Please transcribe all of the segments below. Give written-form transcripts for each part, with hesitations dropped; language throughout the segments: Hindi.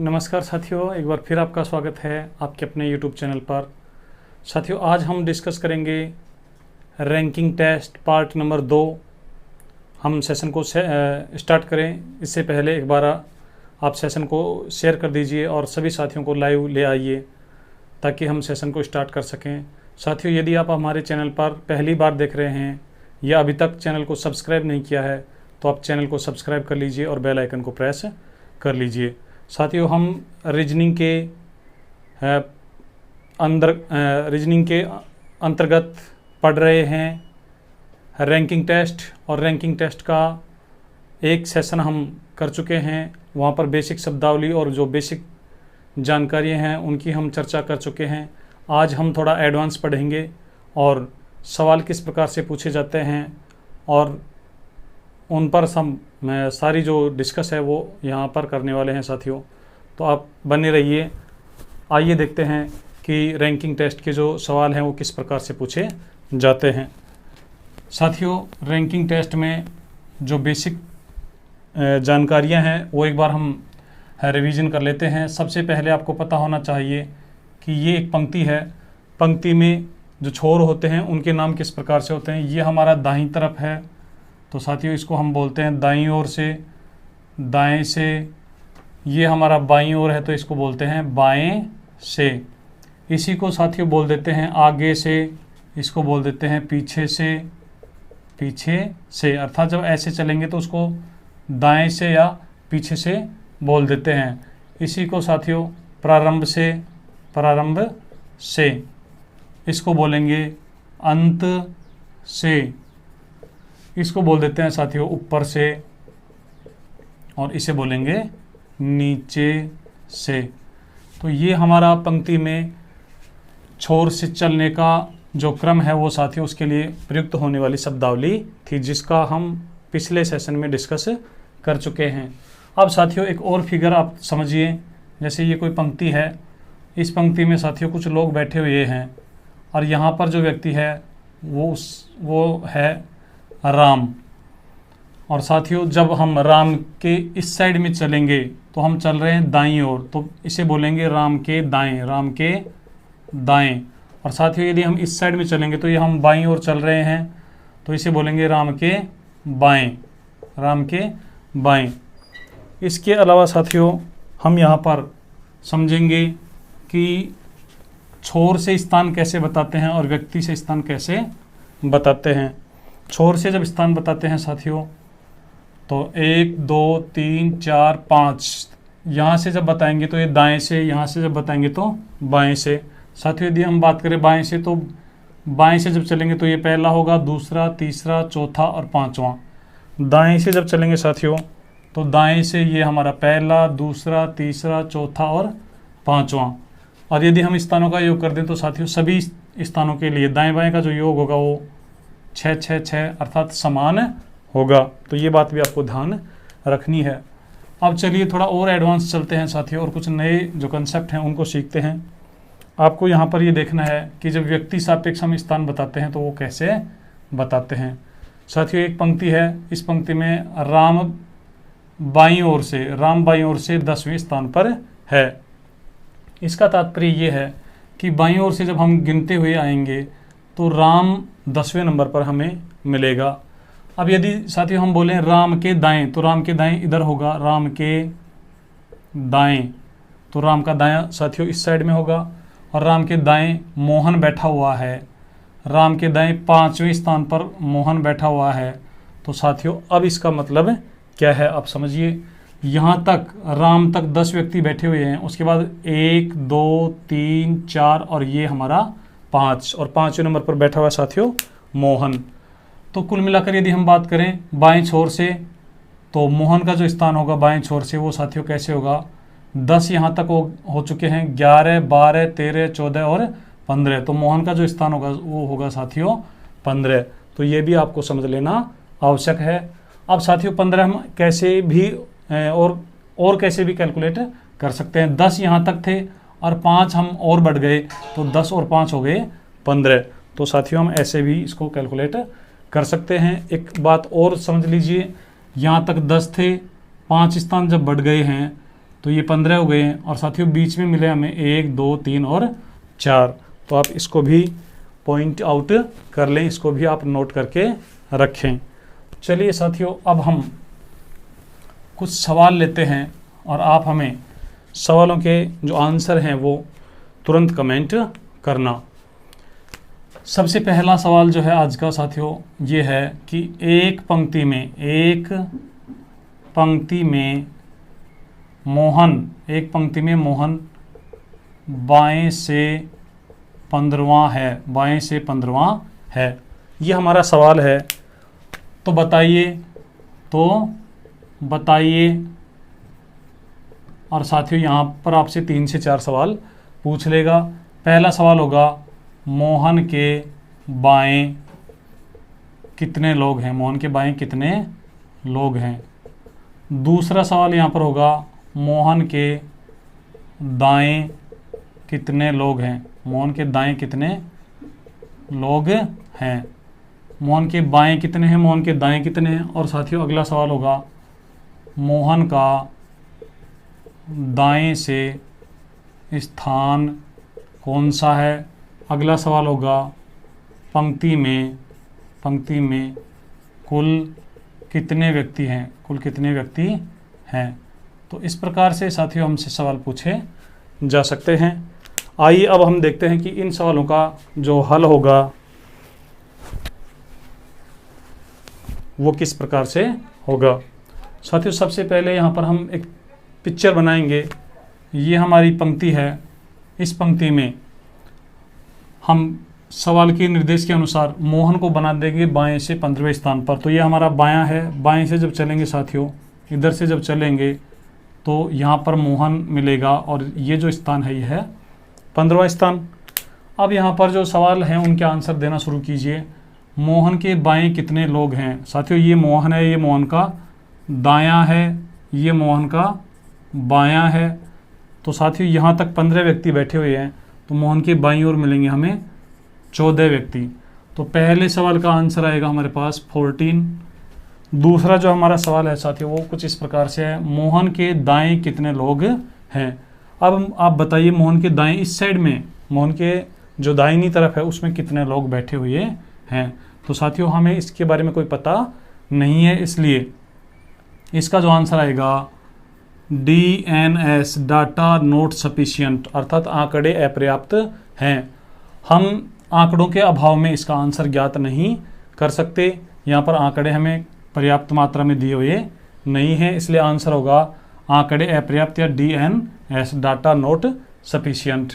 नमस्कार साथियों, एक बार फिर आपका स्वागत है आपके अपने YouTube चैनल पर। साथियों, आज हम डिस्कस करेंगे रैंकिंग टेस्ट पार्ट नंबर 2। हम सेशन को स्टार्ट करें इससे पहले एक बार आप सेशन को शेयर कर दीजिए और सभी साथियों को लाइव ले आइए ताकि हम सेशन को स्टार्ट कर सकें। साथियों, यदि आप हमारे चैनल पर पहली बार देख रहे हैं या अभी तक चैनल को सब्सक्राइब नहीं किया है तो आप चैनल को सब्सक्राइब कर लीजिए और बेल आइकन को प्रेस कर लीजिए। साथियों, हम रीजनिंग के अंतर्गत पढ़ रहे हैं रैंकिंग टेस्ट, और रैंकिंग टेस्ट का एक सेशन हम कर चुके हैं। वहाँ पर बेसिक शब्दावली और जो बेसिक जानकारियाँ हैं उनकी हम चर्चा कर चुके हैं। आज हम थोड़ा एडवांस पढ़ेंगे और सवाल किस प्रकार से पूछे जाते हैं और उन पर सारी जो डिस्कस है वो यहाँ पर करने वाले हैं साथियों, तो आप बने रहिए। आइए देखते हैं कि रैंकिंग टेस्ट के जो सवाल हैं वो किस प्रकार से पूछे जाते हैं। साथियों, रैंकिंग टेस्ट में जो बेसिक जानकारियाँ हैं वो एक बार हम रिवीजन कर लेते हैं। सबसे पहले आपको पता होना चाहिए कि ये एक पंक्ति है। पंक्ति में जो छोर होते हैं उनके नाम किस प्रकार से होते हैं। ये हमारा दाहिनी तरफ है तो साथियों इसको हम बोलते हैं दाईं ओर से, दाएं से। ये हमारा बाईं ओर है तो इसको बोलते हैं बाएं से। इसी को साथियों बोल देते हैं आगे से, इसको बोल देते हैं पीछे से, पीछे से। अर्थात जब ऐसे चलेंगे तो उसको दाएं से या पीछे से बोल देते हैं। इसी को साथियों प्रारंभ से, प्रारंभ से। इसको बोलेंगे अंत से। इसको बोल देते हैं साथियों ऊपर से, और इसे बोलेंगे नीचे से। तो ये हमारा पंक्ति में छोर से चलने का जो क्रम है वो साथियों उसके लिए प्रयुक्त होने वाली शब्दावली थी, जिसका हम पिछले सेशन में डिस्कस कर चुके हैं। अब साथियों एक और फिगर आप समझिए। जैसे ये कोई पंक्ति है, इस पंक्ति में साथियों कुछ लोग बैठे हुए हैं और यहाँ पर जो व्यक्ति है वो है राम। और साथियों जब हम राम के इस साइड में चलेंगे तो हम चल रहे हैं दाईं ओर, तो इसे बोलेंगे राम के दाएं, राम के दाएं। और साथियों यदि हम इस साइड में चलेंगे तो ये हम बाईं ओर चल रहे हैं तो इसे बोलेंगे राम के बाएं, राम के बाएं। इसके अलावा साथियों हम यहाँ पर समझेंगे कि छोर से स्थान कैसे बताते हैं और व्यक्ति से स्थान कैसे बताते हैं। छोर से जब स्थान बताते हैं साथियों तो 1 2 3 4 5, यहाँ से जब बताएंगे तो ये दाएं से, यहाँ से जब बताएंगे तो बाएं से। साथियों यदि हम बात करें बाएं से तो बाएं से जब चलेंगे तो ये पहला होगा, दूसरा, तीसरा, चौथा और पांचवा। दाएं से जब चलेंगे साथियों तो दाएं से ये हमारा पहला, दूसरा, तीसरा, चौथा और पांचवा। और यदि हम स्थानों का योग कर दें तो साथियों सभी स्थानों के लिए दाएं बाएं का जो योग होगा वो 6 6 6 अर्थात समान होगा। तो ये बात भी आपको ध्यान रखनी है। अब चलिए थोड़ा और एडवांस चलते हैं साथियों और कुछ नए जो कंसेप्ट हैं उनको सीखते हैं। आपको यहाँ पर ये देखना है कि जब व्यक्ति सापेक्ष हम स्थान बताते हैं तो वो कैसे बताते हैं। साथियों एक पंक्ति है, इस पंक्ति में राम बाईं ओर से, राम बाईं ओर से 10वें स्थान पर है। इसका तात्पर्य ये है कि बाईं ओर से जब हम गिनते हुए आएंगे तो राम 10वें नंबर पर हमें मिलेगा। अब यदि साथियों हम बोलें राम के दाएं तो राम के दाएं इधर होगा, राम के दाएं तो राम का दायां साथियों इस साइड में होगा। और राम के दाएं मोहन बैठा हुआ है, राम के दाएं 5वें स्थान पर मोहन बैठा हुआ है। तो साथियों अब इसका मतलब क्या है आप समझिए। यहाँ तक राम तक 10 व्यक्ति बैठे हुए हैं, उसके बाद 1 2 3 4 और ये हमारा 5, और 5वें नंबर पर बैठा हुआ साथियों मोहन। तो कुल मिलाकर यदि हम बात करें बाएं छोर से तो मोहन का जो स्थान होगा बाएं छोर से वो साथियों कैसे होगा, 10 यहाँ तक हो चुके हैं, 11 12 13 14 और 15। तो मोहन का जो स्थान होगा वो होगा साथियों 15। तो ये भी आपको समझ लेना आवश्यक है। अब साथियों 15 हम कैसे भी और कैसे भी कैलकुलेट कर सकते हैं। 10 यहाँ तक थे और 5 हम और बढ़ गए तो 10 और 5 हो गए 15। तो साथियों हम ऐसे भी इसको कैलकुलेट कर सकते हैं। एक बात और समझ लीजिए, यहाँ तक 10 थे, 5 स्थान जब बढ़ गए हैं तो ये 15 हो गए हैं। और साथियों बीच में मिले हमें 1 2 3 और 4, तो आप इसको भी पॉइंट आउट कर लें, इसको भी आप नोट करके रखें। चलिए साथियों, अब हम कुछ सवाल लेते हैं और आप हमें सवालों के जो आंसर हैं वो तुरंत कमेंट करना। सबसे पहला सवाल जो है आज का साथियों ये है कि एक पंक्ति में मोहन बाएं से 15वां है। ये हमारा सवाल है। तो बताइए और साथियों यहाँ पर आपसे 3 से 4 सवाल पूछ लेगा। पहला सवाल होगा मोहन के बाएं कितने लोग हैं, मोहन के बाएं कितने लोग हैं। दूसरा सवाल यहाँ पर होगा मोहन के दाएं कितने लोग हैं, मोहन के दाएं कितने लोग हैं। मोहन के बाएं कितने हैं, मोहन के दाएं कितने हैं। और साथियों अगला सवाल होगा मोहन का दाएं से स्थान कौन सा है। अगला सवाल होगा पंक्ति में कुल कितने व्यक्ति हैं। तो इस प्रकार से साथियों हमसे सवाल पूछे जा सकते हैं। आइए अब हम देखते हैं कि इन सवालों का जो हल होगा वो किस प्रकार से होगा। साथियों सबसे पहले यहाँ पर हम एक पिक्चर बनाएंगे। ये हमारी पंक्ति है। इस पंक्ति में हम सवाल के निर्देश के अनुसार मोहन को बना देंगे बाएं से 15वें स्थान पर। तो ये हमारा बायां है। बाएं से जब चलेंगे साथियों, इधर से जब चलेंगे तो यहाँ पर मोहन मिलेगा और ये जो स्थान है ये है 15वां स्थान। अब यहाँ पर जो सवाल हैं उनके आंसर देना शुरू कीजिए। मोहन के बाएं कितने लोग हैं। साथियों ये मोहन है, ये मोहन का दायां है, ये मोहन का बायां है। तो साथियों यहाँ तक 15 व्यक्ति बैठे हुए हैं, तो मोहन के बाईं ओर मिलेंगे हमें 14 व्यक्ति। तो पहले सवाल का आंसर आएगा हमारे पास 14। दूसरा जो हमारा सवाल है साथियों वो कुछ इस प्रकार से है, मोहन के दाएं कितने लोग हैं। अब आप बताइए मोहन के दाएं इस साइड में, मोहन के जो दाहिनी तरफ है उसमें कितने लोग बैठे हुए हैं। तो साथियों हमें इसके बारे में कोई पता नहीं है, इसलिए इसका जो आंसर आएगा DNS डाटा नोट सफिशिएंट, अर्थात आंकड़े अपर्याप्त हैं। हम आंकड़ों के अभाव में इसका आंसर ज्ञात नहीं कर सकते। यहाँ पर आंकड़े हमें पर्याप्त मात्रा में दिए हुए नहीं हैं, इसलिए आंसर होगा आंकड़े अपर्याप्त या DNS डाटा नोट सफिशिएंट।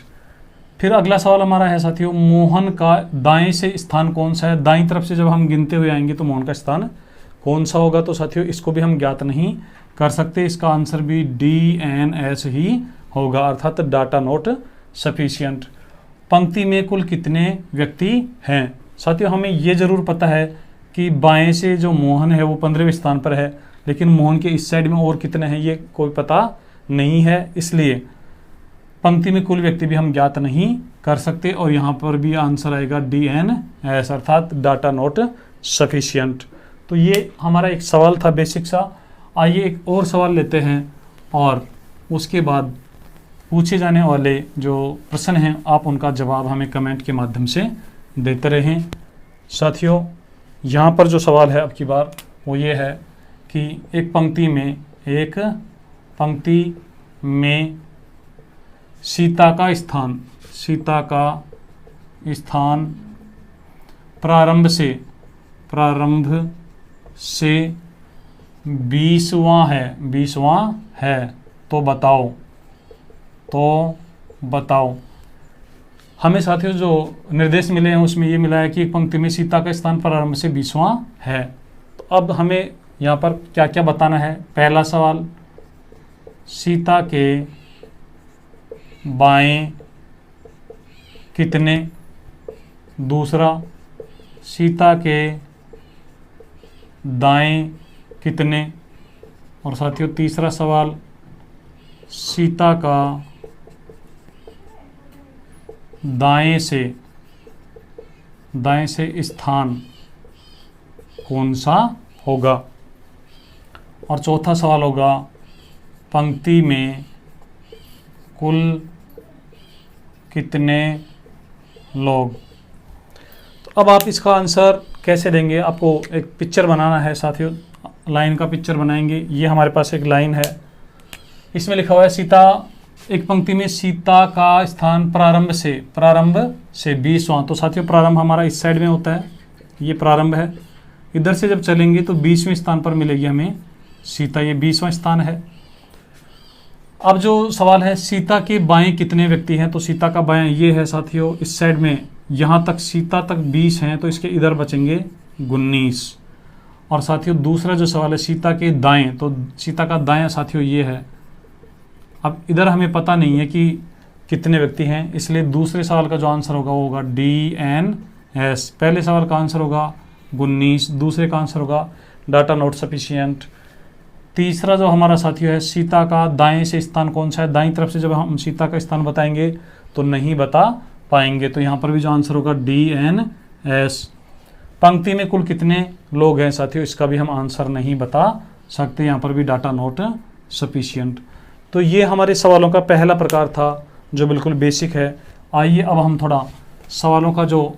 फिर अगला सवाल हमारा है साथियों मोहन का दाएं से स्थान कौन सा है। दाईं तरफ से जब हम गिनते हुए आएंगे तो मोहन का स्थान कौन सा होगा। तो साथियों इसको भी हम ज्ञात नहीं कर सकते, इसका आंसर भी DNS ही होगा, अर्थात डाटा नोट सफिशिएंट। पंक्ति में कुल कितने व्यक्ति हैं। साथियों हमें ये जरूर पता है कि बाएं से जो मोहन है वो 15वें स्थान पर है, लेकिन मोहन के इस साइड में और कितने हैं ये कोई पता नहीं है, इसलिए पंक्ति में कुल व्यक्ति भी हम ज्ञात नहीं कर सकते। और यहाँ पर भी आंसर आएगा DNS, अर्थात डाटा नोट सफिशिएंट। तो ये हमारा एक सवाल था बेसिक सा। आइए एक और सवाल लेते हैं और उसके बाद पूछे जाने वाले जो प्रश्न हैं आप उनका जवाब हमें कमेंट के माध्यम से देते रहें। साथियों यहाँ पर जो सवाल है अब की बार वो ये है कि एक पंक्ति में सीता का स्थान प्रारंभ से 20वां है। तो बताओ। हमें साथियों जो निर्देश मिले हैं उसमें ये मिला है कि एक पंक्ति में सीता का स्थान प्रारंभ से 20वां है। तो अब हमें यहाँ पर क्या क्या बताना है। पहला सवाल सीता के बाएं कितने। दूसरा सीता के दाएं कितने। और साथियों तीसरा सवाल सीता का दाएं से स्थान कौन सा होगा। और चौथा सवाल होगा पंक्ति में कुल कितने लोग। तो अब आप इसका आंसर कैसे देंगे, आपको एक पिक्चर बनाना है साथियों, लाइन का पिक्चर बनाएंगे। ये हमारे पास एक लाइन है, इसमें लिखा हुआ है सीता, एक पंक्ति में सीता का स्थान प्रारंभ से 20वां। तो साथियों प्रारंभ हमारा इस साइड में होता है, ये प्रारंभ है। इधर से जब चलेंगे तो 20वें स्थान पर मिलेगी हमें सीता, ये 20वां स्थान है। अब जो सवाल है सीता के बाएं कितने व्यक्ति हैं, तो सीता का बाएं ये है साथियों, इस साइड में यहाँ तक सीता तक 20 हैं, तो इसके इधर बचेंगे 19। और साथियों दूसरा जो सवाल है सीता के दाएं, तो सीता का दायां साथियों ये है। अब इधर हमें पता नहीं है कि कितने व्यक्ति हैं, इसलिए दूसरे सवाल का जो आंसर होगा वो होगा DNS। पहले सवाल का आंसर होगा 19, दूसरे का आंसर होगा डाटा नॉट सफिशिएंट। तीसरा जो हमारा साथियों है सीता का दाएं से स्थान कौन सा है, दाईं तरफ से जब हम सीता का स्थान बताएंगे तो नहीं बता पाएंगे, तो यहाँ पर भी जो आंसर होगा DNS। पंक्ति में कुल कितने लोग हैं साथियों, इसका भी हम आंसर नहीं बता सकते, यहाँ पर भी डाटा नॉट सफिशिएंट। तो ये हमारे सवालों का पहला प्रकार था जो बिल्कुल बेसिक है। आइए अब हम थोड़ा सवालों का जो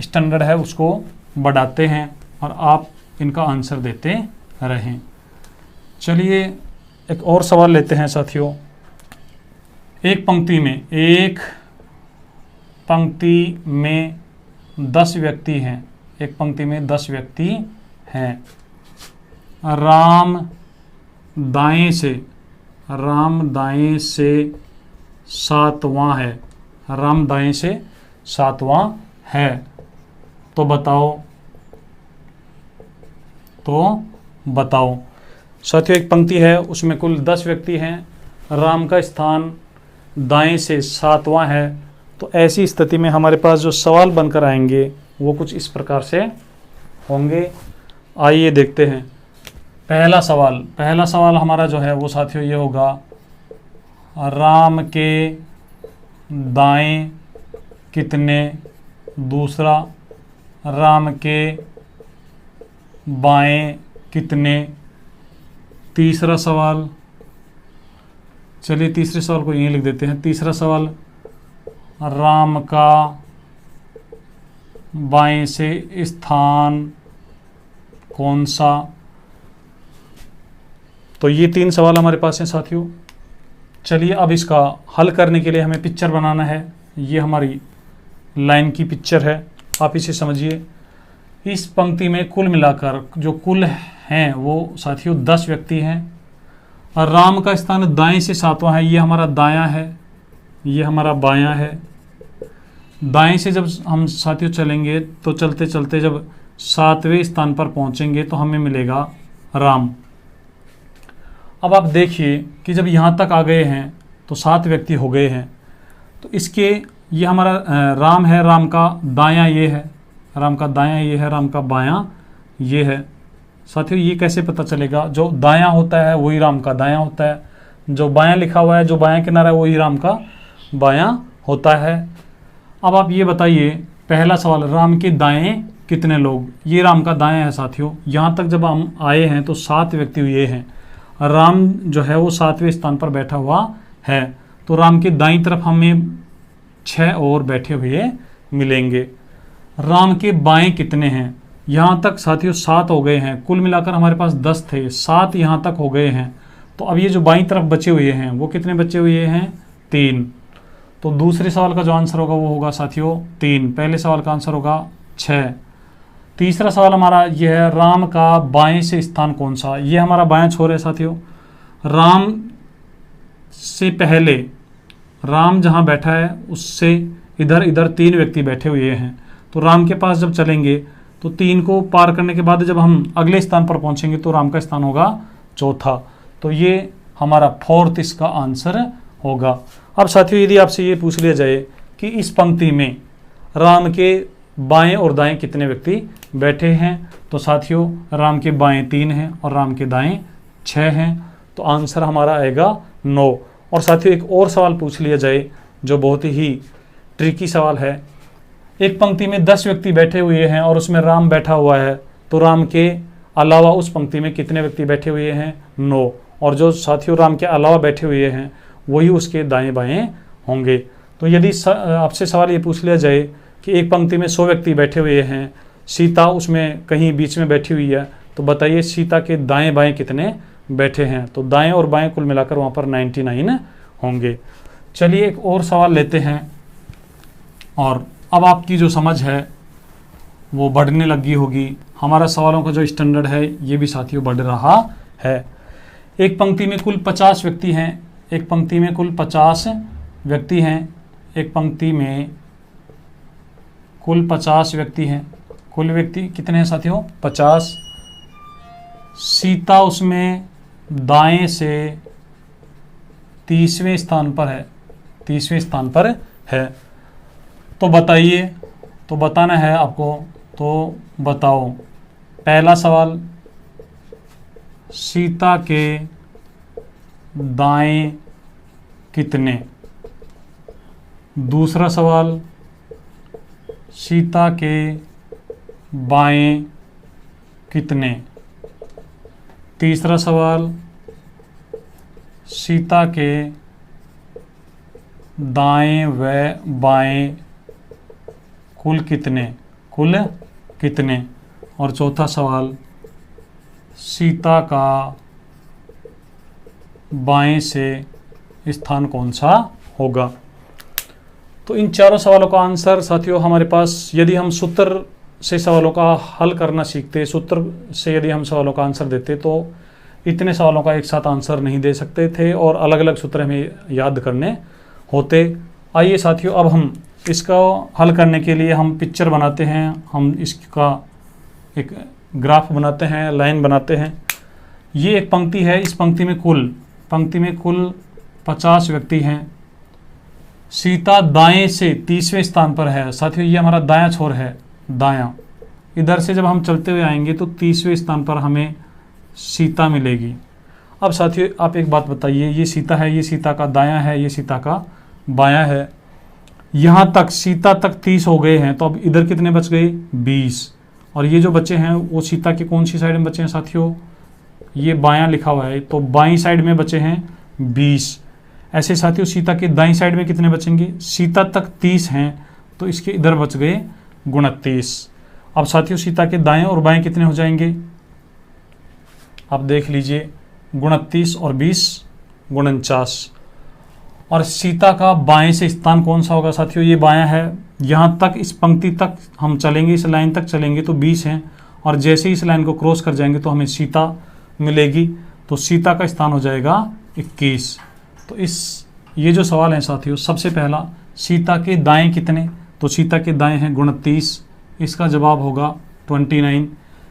स्टैंडर्ड है उसको बढ़ाते हैं और आप इनका आंसर देते रहें। चलिए एक और सवाल लेते हैं साथियों। एक पंक्ति में 10 व्यक्ति हैं, एक पंक्ति में 10 व्यक्ति हैं। राम दाएं से 7वां है, राम दाएं से 7वां है। तो बताओ साथियों, एक पंक्ति है उसमें कुल 10 व्यक्ति हैं, राम का स्थान दाएं से 7वां है। तो ऐसी स्थिति में हमारे पास जो सवाल बनकर आएंगे वो कुछ इस प्रकार से होंगे। आइए देखते हैं। पहला सवाल हमारा जो है वो साथियों ये होगा, राम के दाएं कितने, दूसरा राम के बाएं कितने, तीसरा सवाल, चलिए तीसरे सवाल को यहीं लिख देते हैं। तीसरा सवाल, राम का बाएं से स्थान कौन सा। तो ये 3 सवाल हमारे पास हैं साथियों। चलिए अब इसका हल करने के लिए हमें पिक्चर बनाना है। ये हमारी लाइन की पिक्चर है, आप इसे समझिए। इस पंक्ति में कुल मिलाकर जो कुल हैं वो साथियों 10 व्यक्ति हैं और राम का स्थान दाएं से 7वां है, ये हमारा दायां है, ये हमारा बायां है। दाएं से जब हम साथियों चलेंगे तो चलते चलते जब 7वें स्थान पर पहुंचेंगे तो हमें मिलेगा राम। अब आप देखिए कि जब यहाँ तक आ गए हैं तो 7 व्यक्ति हो गए हैं। तो इसके ये हमारा राम है, राम का दायां ये है, राम का दायां ये है, राम का बायां ये है। साथियों ये कैसे पता चलेगा, जो दायां होता है वही राम का दायां होता है, जो बायां लिखा हुआ है, जो बायां किनारा है वही राम का बायां होता है। अब आप ये बताइए, पहला सवाल, राम के दाएं कितने लोग, ये राम का दायां है साथियों। यहाँ तक जब हम आए हैं तो 7 व्यक्ति हुए हैं, राम जो है वो 7वें स्थान पर बैठा हुआ है। तो राम के दाईं तरफ हमें 6 और बैठे हुए मिलेंगे। राम के बाएं कितने हैं, यहाँ तक साथियों 7 हो गए हैं, कुल मिलाकर हमारे पास 10 थे, 7 यहाँ तक हो गए हैं। तो अब ये जो बाईं तरफ बचे हुए हैं वो कितने बचे हुए हैं, 3। तो दूसरे सवाल का जो आंसर होगा वो होगा साथियों 3, पहले सवाल का आंसर होगा 6। तीसरा सवाल हमारा ये है, राम का बाएं से स्थान कौन सा, ये हमारा बायां छोर है साथियों। राम से पहले, राम जहाँ बैठा है उससे इधर इधर 3 व्यक्ति बैठे हुए हैं। तो राम के पास जब चलेंगे तो 3 को पार करने के बाद जब हम अगले स्थान पर पहुंचेंगे तो राम का स्थान होगा 4था। तो ये हमारा 4th इसका आंसर होगा। अब साथियों यदि आपसे ये पूछ लिया जाए कि इस पंक्ति में राम के बाएं और दाएं कितने व्यक्ति बैठे हैं, तो साथियों राम के बाएं 3 हैं और राम के दाएं 6 हैं। तो आंसर हमारा आएगा 9। और साथियों एक और सवाल पूछ लिया जाए जो बहुत ही ट्रिकी सवाल है। एक पंक्ति में 10 व्यक्ति बैठे हुए हैं और उसमें राम बैठा हुआ है, तो राम के अलावा उस पंक्ति में कितने व्यक्ति बैठे हुए हैं, 9। और जो साथियों राम के अलावा बैठे हुए हैं वही उसके दाएं बाएं होंगे। तो यदि आपसे सवाल ये पूछ लिया जाए कि एक पंक्ति में 100 व्यक्ति बैठे हुए हैं, सीता उसमें कहीं बीच में बैठी हुई है, तो बताइए सीता के दाएं बाएं कितने बैठे हैं। तो दाएं और बाएं कुल मिलाकर वहाँ पर 99 होंगे। चलिए एक और सवाल लेते हैं, और अब आपकी जो समझ है वो बढ़ने लगी होगी। हमारा सवालों का जो स्टैंडर्ड है ये भी साथियों बढ़ रहा है। एक पंक्ति में कुल 50 व्यक्ति हैं, एक पंक्ति में कुल 50 व्यक्ति हैं, एक पंक्ति में कुल 50 व्यक्ति हैं। कुल व्यक्ति कितने हैं साथियों? 50। सीता उसमें दाएं से 30वें स्थान पर है, 30वें स्थान पर है। तो बताइए, तो बताना है आपको, तो बताओ। पहला सवाल, सीता के दाएं कितने? दूसरा सवाल, सीता के बाएं कितने? तीसरा सवाल, सीता के दाएं व बाएं कुल कितने? कुल कितने? और चौथा सवाल, सीता का बाएं से स्थान कौन सा होगा? तो इन चारों सवालों का आंसर साथियों हमारे पास, यदि हम सूत्र से सवालों का हल करना सीखते, सूत्र से यदि हम सवालों का आंसर देते, तो इतने सवालों का एक साथ आंसर नहीं दे सकते थे और अलग अलग सूत्र हमें याद करने होते। आइए साथियों, अब हम इसका हल करने के लिए हम पिक्चर बनाते हैं, हम इसका एक ग्राफ बनाते हैं, लाइन बनाते हैं। ये एक पंक्ति है, इस पंक्ति में कुल 50 व्यक्ति हैं। सीता दाएं से 30वें स्थान पर है। साथियों ये हमारा दायां छोर है, दायां। इधर से जब हम चलते हुए आएंगे तो 30वें स्थान पर हमें सीता मिलेगी। अब साथियों आप एक बात बताइए, ये सीता है, ये सीता का दायां है, ये सीता का बायां है। यहाँ तक सीता तक 30 हो गए हैं, तो अब इधर कितने बच गए? 20। और ये जो बच्चे हैं वो सीता की कौन सी साइड में बचे हैं साथियों? ये बायां लिखा हुआ है, तो बाईं साइड में बचे हैं 20। ऐसे साथियों सीता के दाईं साइड में कितने बचेंगे? सीता तक 30 हैं, तो इसके इधर बच गए 29। अब साथियों सीता के दाएं और बाएं कितने हो जाएंगे? आप देख लीजिए, 29 और 20 49। और सीता का बाएं से स्थान कौन सा होगा साथियों? ये बायां है। यहाँ तक, इस पंक्ति तक हम चलेंगे, इस लाइन तक चलेंगे तो 20 हैं, और जैसे ही इस लाइन को क्रॉस कर जाएंगे तो हमें सीता मिलेगी। तो सीता का स्थान हो जाएगा 21। तो ये जो सवाल है साथियों, सबसे पहला सीता के दाएं कितने? तो सीता के दाएं हैं 29, इसका जवाब होगा 29।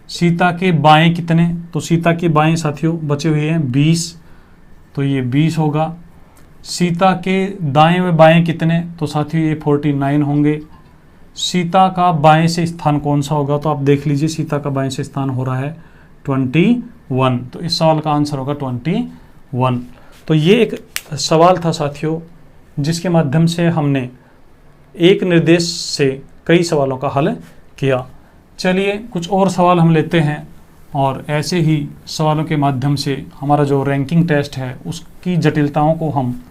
सीता के बाएं कितने? तो सीता के बाएं साथियों बचे हुए हैं 20, तो ये 20 होगा। सीता के दाएं व बाएं कितने? तो साथियों ये 49 होंगे। सीता का बाएं से स्थान कौन सा होगा? तो आप देख लीजिए, सीता का बाएं से स्थान हो रहा है 21। तो इस सवाल का आंसर होगा 21। तो ये एक सवाल था साथियों, जिसके माध्यम से हमने एक निर्देश से कई सवालों का हल किया। चलिए कुछ और सवाल हम लेते हैं, और ऐसे ही सवालों के माध्यम से हमारा जो रैंकिंग टेस्ट है उसकी जटिलताओं को हम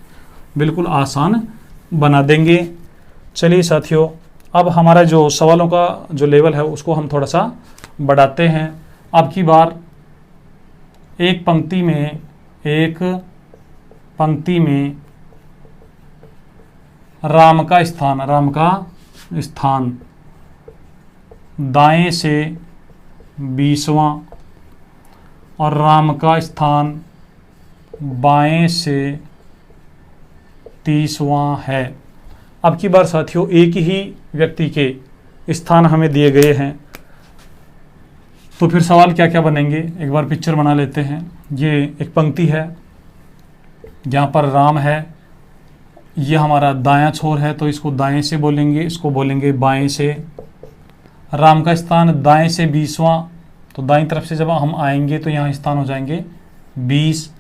बिल्कुल आसान बना देंगे। चलिए साथियों, अब हमारा जो सवालों का जो लेवल है उसको हम थोड़ा सा बढ़ाते हैं। अब की बार एक पंक्ति में राम का स्थान दाएं से 20वां और राम का स्थान बाएं से 30वां है। अब की बार साथियों एक ही व्यक्ति के स्थान हमें दिए गए हैं, तो फिर सवाल क्या क्या बनेंगे एक बार पिक्चर बना लेते हैं। ये एक पंक्ति है, जहाँ पर राम है, ये हमारा दायां छोर है, तो इसको दाएं से बोलेंगे, इसको बोलेंगे बाएं से। राम का स्थान दाएं से 20वां, तो दाईं तरफ से जब हम आएंगे तो यहाँ स्थान हो जाएंगे 20।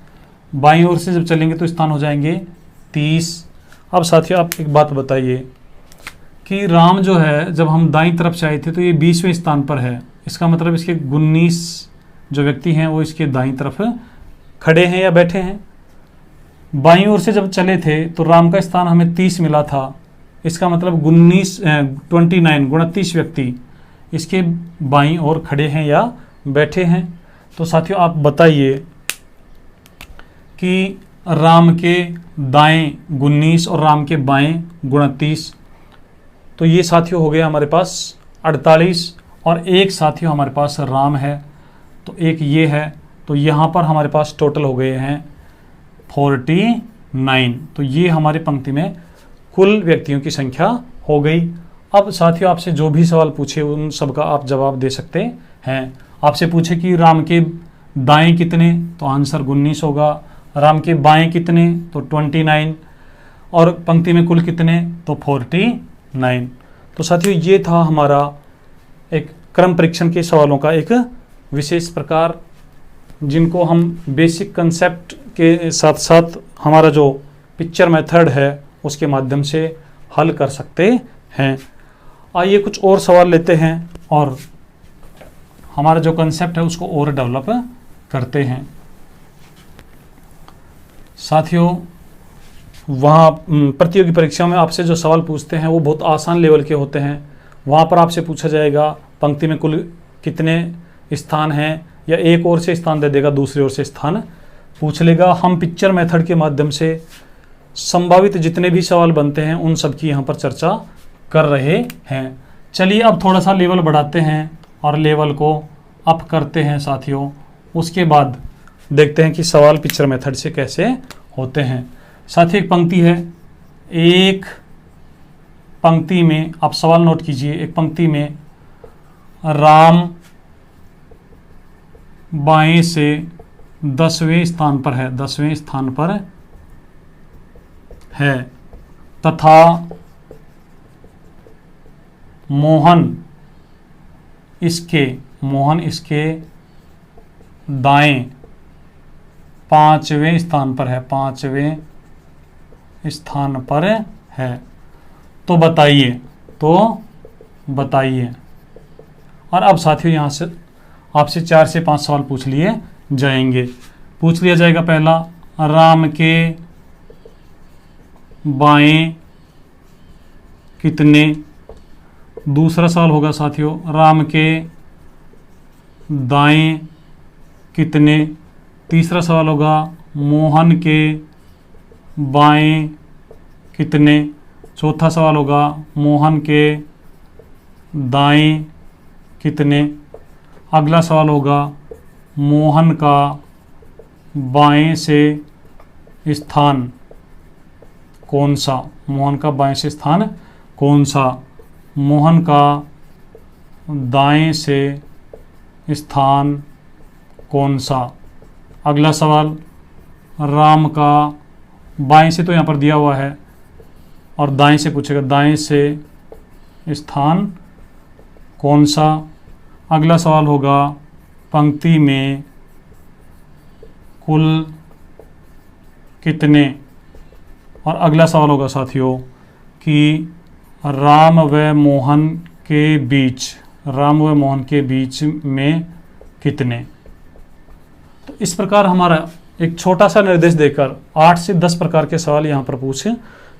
बाईं ओर से जब चलेंगे तो स्थान हो जाएंगे 30। अब साथियों आप एक बात बताइए कि राम जो है, जब हम दाईं तरफ से आए थे तो ये 20वें स्थान पर है। इसका मतलब इसके 19 जो व्यक्ति हैं वो इसके दाईं तरफ खड़े हैं या बैठे हैं? बाईं ओर से जब चले थे तो राम का स्थान हमें 30 मिला था, इसका मतलब 29 व्यक्ति इसके बाईं ओर खड़े हैं या बैठे हैं। तो साथियों आप बताइए कि राम के दाएं 19 और राम के बाएं 29, तो ये साथियों हो गया हमारे पास 48, और एक साथियों हमारे पास राम है तो एक ये है, तो यहाँ पर हमारे पास टोटल हो गए हैं 49। तो ये हमारी पंक्ति में कुल व्यक्तियों की संख्या हो गई। अब साथियों आपसे जो भी सवाल पूछे उन सब का आप जवाब दे सकते हैं। आपसे पूछे कि राम के दाएं कितने, तो आंसर 19 होगा। राम के बाएं कितने, तो 29, और पंक्ति में कुल कितने, तो 49। तो साथियों ये था हमारा एक क्रम परीक्षण के सवालों का एक विशेष प्रकार, जिनको हम बेसिक कंसेप्ट के साथ साथ हमारा जो पिक्चर मेथड है उसके माध्यम से हल कर सकते हैं। आइए कुछ और सवाल लेते हैं और हमारा जो कंसेप्ट है उसको और डेवलप करते हैं। साथियों वहाँ प्रतियोगी परीक्षा में आपसे जो सवाल पूछते हैं वो बहुत आसान लेवल के होते हैं। वहाँ पर आपसे पूछा जाएगा पंक्ति में कुल कितने स्थान हैं, या एक ओर से स्थान दे देगा दूसरी ओर से स्थान पूछ लेगा। हम पिक्चर मेथड के माध्यम से संभावित जितने भी सवाल बनते हैं उन सब की यहाँ पर चर्चा कर रहे हैं। चलिए अब थोड़ा सा लेवल बढ़ाते हैं और लेवल को अप करते हैं साथियों। उसके बाद देखते हैं कि सवाल पिक्चर मेथड से कैसे होते हैं। साथियों एक पंक्ति है, एक पंक्ति में आप सवाल नोट कीजिए, एक पंक्ति में राम बाएं से 10वें स्थान पर है, 10वें स्थान पर है, तथा मोहन इसके दाएं 5वें स्थान पर है, 5वें स्थान पर है। तो बताइए। और अब साथियों यहाँ से आपसे 4 से 5 सवाल पूछ लिए जाएंगे। पूछ लिया जाएगा पहला, राम के बाएं कितने। दूसरा सवाल होगा साथियों, राम के दाएं कितने। तीसरा सवाल होगा, मोहन के बाएं कितने। चौथा सवाल होगा, मोहन के दाएं कितने। अगला सवाल होगा, मोहन का बाएं से स्थान कौन सा। मोहन का बाएं से स्थान कौन सा। मोहन का दाएं से स्थान कौन सा। अगला सवाल, राम का बाएं से तो यहाँ पर दिया हुआ है और दाएं से पूछेगा, दाएं से स्थान कौन सा। अगला सवाल होगा, पंक्ति में कुल कितने। और अगला सवाल होगा साथियों कि राम व मोहन के बीच में कितने। तो इस प्रकार हमारा एक छोटा सा निर्देश देकर 8 से 10 प्रकार के सवाल यहाँ पर पूछ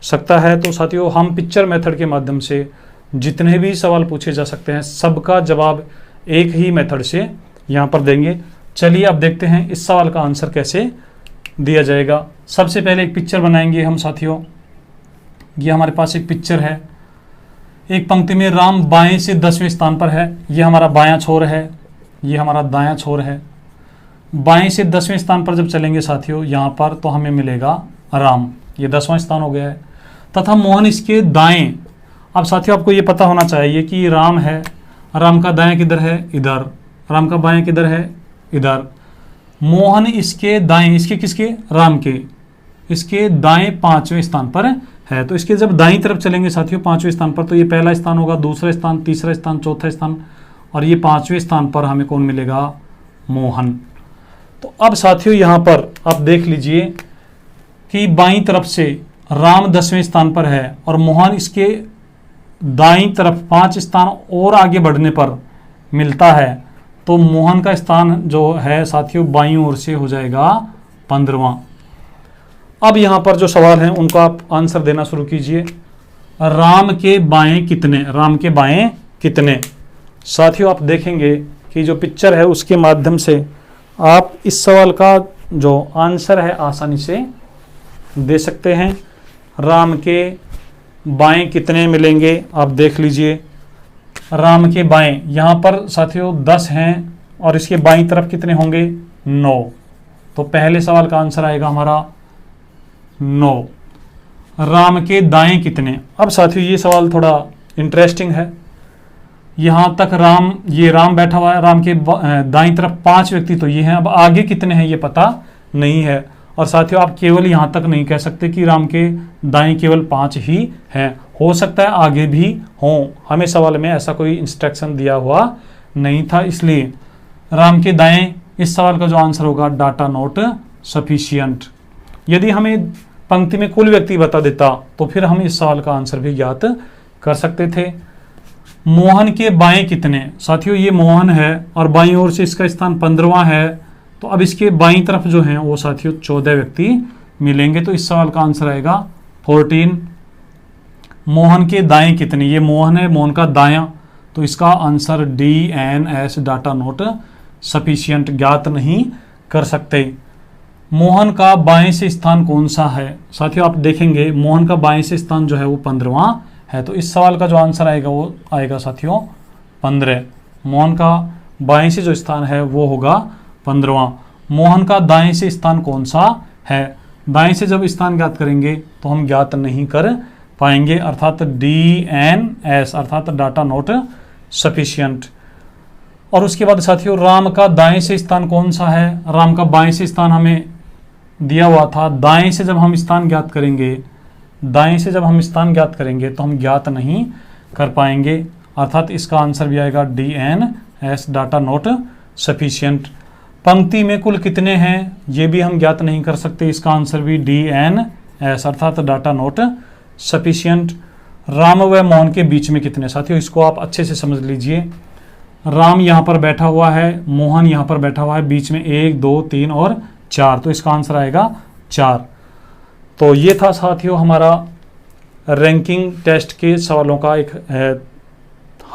सकता है। तो साथियों हम पिक्चर मेथड के माध्यम से जितने भी सवाल पूछे जा सकते हैं सबका जवाब एक ही मेथड से यहाँ पर देंगे। चलिए अब देखते हैं इस सवाल का आंसर कैसे दिया जाएगा। सबसे पहले एक पिक्चर बनाएंगे हम साथियों। ये हमारे पास एक पिक्चर है। एक पंक्ति में राम बाएं से 10वें स्थान पर है। ये हमारा बायां छोर है, ये हमारा दायां छोर है। बाएं से 10वें स्थान पर जब चलेंगे साथियों यहाँ पर तो हमें मिलेगा राम, ये 10वां स्थान हो गया है। तथा मोहन इसके दाएं। अब साथियों आपको ये पता होना चाहिए कि राम है, राम का दायां किधर है, इधर। राम का बायां किधर है, इधर। मोहन इसके दाएं, इसके किसके, राम के, इसके दाएं 5वें स्थान पर है। तो इसके जब दाईं तरफ चलेंगे साथियों 5वें स्थान पर, तो ये पहला स्थान होगा, दूसरा स्थान, तीसरा स्थान, चौथा स्थान, और ये 5वें स्थान पर हमें कौन मिलेगा, मोहन। तो अब साथियों यहाँ पर आप देख लीजिए कि बाईं तरफ से राम 10वें स्थान पर है और मोहन इसके दाईं तरफ 5 स्थान और आगे बढ़ने पर मिलता है। तो मोहन का स्थान जो है साथियों बाईं ओर से हो जाएगा 15वां। अब यहां पर जो सवाल हैं उनको आप आंसर देना शुरू कीजिए। राम के बाएं कितने, राम के बाएं कितने। साथियों आप देखेंगे कि जो पिक्चर है उसके माध्यम से आप इस सवाल का जो आंसर है आसानी से दे सकते हैं। राम के बाएं कितने मिलेंगे, आप देख लीजिए। राम के बाएं यहाँ पर साथियों 10 हैं और इसके बाईं तरफ कितने होंगे, 9। तो पहले सवाल का आंसर आएगा हमारा 9। राम के दाएं कितने। अब साथियों ये सवाल थोड़ा इंटरेस्टिंग है। यहाँ तक राम, ये राम बैठा हुआ है, राम के दाईं तरफ 5 व्यक्ति तो ये हैं, अब आगे कितने हैं ये पता नहीं है। और साथियों आप केवल यहाँ तक नहीं कह सकते कि राम के दाएं केवल 5 ही हैं, हो सकता है आगे भी हों, हमें सवाल में ऐसा कोई इंस्ट्रक्शन दिया हुआ नहीं था, इसलिए राम के दाएं इस सवाल का जो आंसर होगा डाटा नॉट सफिशिएंट। यदि हमें पंक्ति में कुल व्यक्ति बता देता तो फिर हम इस सवाल का आंसर भी ज्ञात कर सकते थे। मोहन के बाएं कितने। साथियों ये मोहन है और बाईं ओर से इसका स्थान 15वां है, तो अब इसके बाईं तरफ जो हैं वो साथियों 14 व्यक्ति मिलेंगे, तो इस सवाल का आंसर आएगा 14। मोहन के दाएं कितने, ये मोहन है, मोहन का दायां, तो इसका answer DNS data not sufficient, ज्ञात नहीं कर सकते। मोहन का बाएं से स्थान कौन सा है। साथियों आप देखेंगे मोहन का बाएं से स्थान जो है वो 15वां है, तो इस सवाल का जो आंसर आएगा वो आएगा साथियों 15। मोहन का बाएं से जो स्थान है वो होगा 15वां। मोहन का दाएं से स्थान कौन सा है। दाएं से जब स्थान ज्ञात करेंगे तो हम ज्ञात नहीं कर पाएंगे, अर्थात DNS अर्थात डाटा नॉट सफिशिएंट। और उसके बाद साथियों राम का दाएं से स्थान कौन सा है। राम का बाएं से स्थान हमें दिया हुआ था, दाएं से जब हम स्थान ज्ञात करेंगे, दाएं से जब हम स्थान ज्ञात करेंगे तो हम ज्ञात नहीं कर पाएंगे, अर्थात इसका आंसर भी आएगा DNS डाटा नॉट सफिशिएंट। पंक्ति में कुल कितने हैं ये भी हम ज्ञात नहीं कर सकते, इसका आंसर भी DNS अर्थात डाटा नॉट सफिशिएंट। राम व मोहन के बीच में कितने। साथियों इसको आप अच्छे से समझ लीजिए। राम यहाँ पर बैठा हुआ है, मोहन यहाँ पर बैठा हुआ है, बीच में 1 2 3 और 4, तो इसका आंसर आएगा 4। तो ये था साथियों हमारा रैंकिंग टेस्ट के सवालों का एक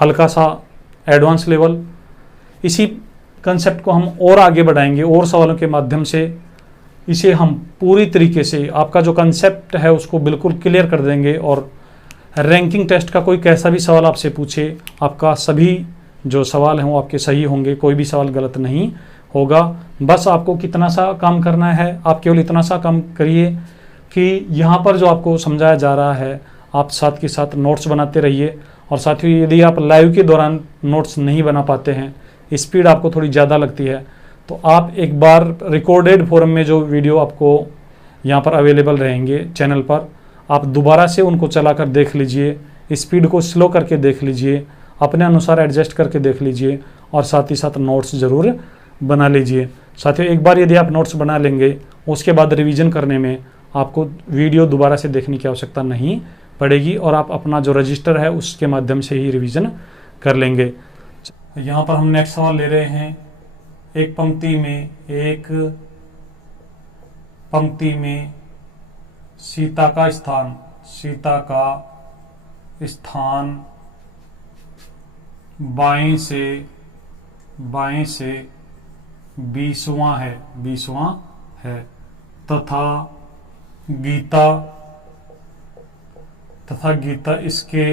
हल्का सा एडवांस लेवल। इसी कंसेप्ट को हम और आगे बढ़ाएंगे और सवालों के माध्यम से इसे हम पूरी तरीके से आपका जो कंसेप्ट है उसको बिल्कुल क्लियर कर देंगे। और रैंकिंग टेस्ट का कोई कैसा भी सवाल आपसे पूछे, आपका सभी जो सवाल हैं वो आपके सही होंगे, कोई भी सवाल गलत नहीं होगा। बस आपको कितना सा काम करना है, आप केवल इतना सा काम करिए कि यहाँ पर जो आपको समझाया जा रहा है आप साथ के साथ नोट्स बनाते रहिए। और साथियों यदि आप लाइव के दौरान नोट्स नहीं बना पाते हैं, स्पीड आपको थोड़ी ज़्यादा लगती है, तो आप एक बार रिकॉर्डेड फॉर्म में जो वीडियो आपको यहाँ पर अवेलेबल रहेंगे चैनल पर, आप दोबारा से उनको चलाकर देख लीजिए, स्पीड को स्लो करके देख लीजिए, अपने अनुसार एडजस्ट करके देख लीजिए और साथ ही साथ नोट्स ज़रूर बना लीजिए। साथियों एक बार यदि आप नोट्स बना लेंगे उसके बाद रिवीजन करने में आपको वीडियो दोबारा से देखने की आवश्यकता नहीं पड़ेगी और आप अपना जो रजिस्टर है उसके माध्यम से ही रिवीजन कर लेंगे। यहाँ पर हम नेक्स्ट सवाल ले रहे हैं। एक पंक्ति में सीता का स्थान बाएं से 20वां है तथा गीता इसके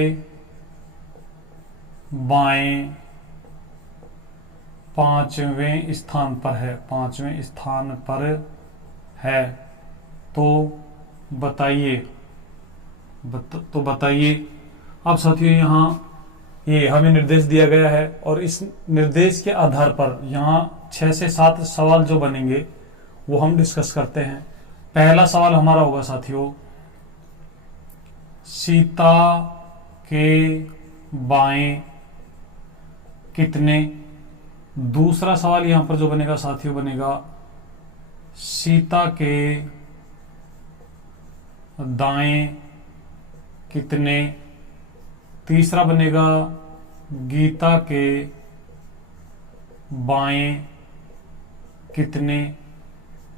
बाएं 5वें स्थान पर है, तो बताइए। अब साथियों यहाँ ये हमें निर्देश दिया गया है और इस निर्देश के आधार पर यहाँ 6 से 7 सवाल जो बनेंगे वो हम डिस्कस करते हैं। पहला सवाल हमारा होगा साथियों, सीता के बाएं कितने। दूसरा सवाल यहां पर जो बनेगा साथियों बनेगा सीता के दाएं कितने। तीसरा बनेगा गीता के बाएं कितने।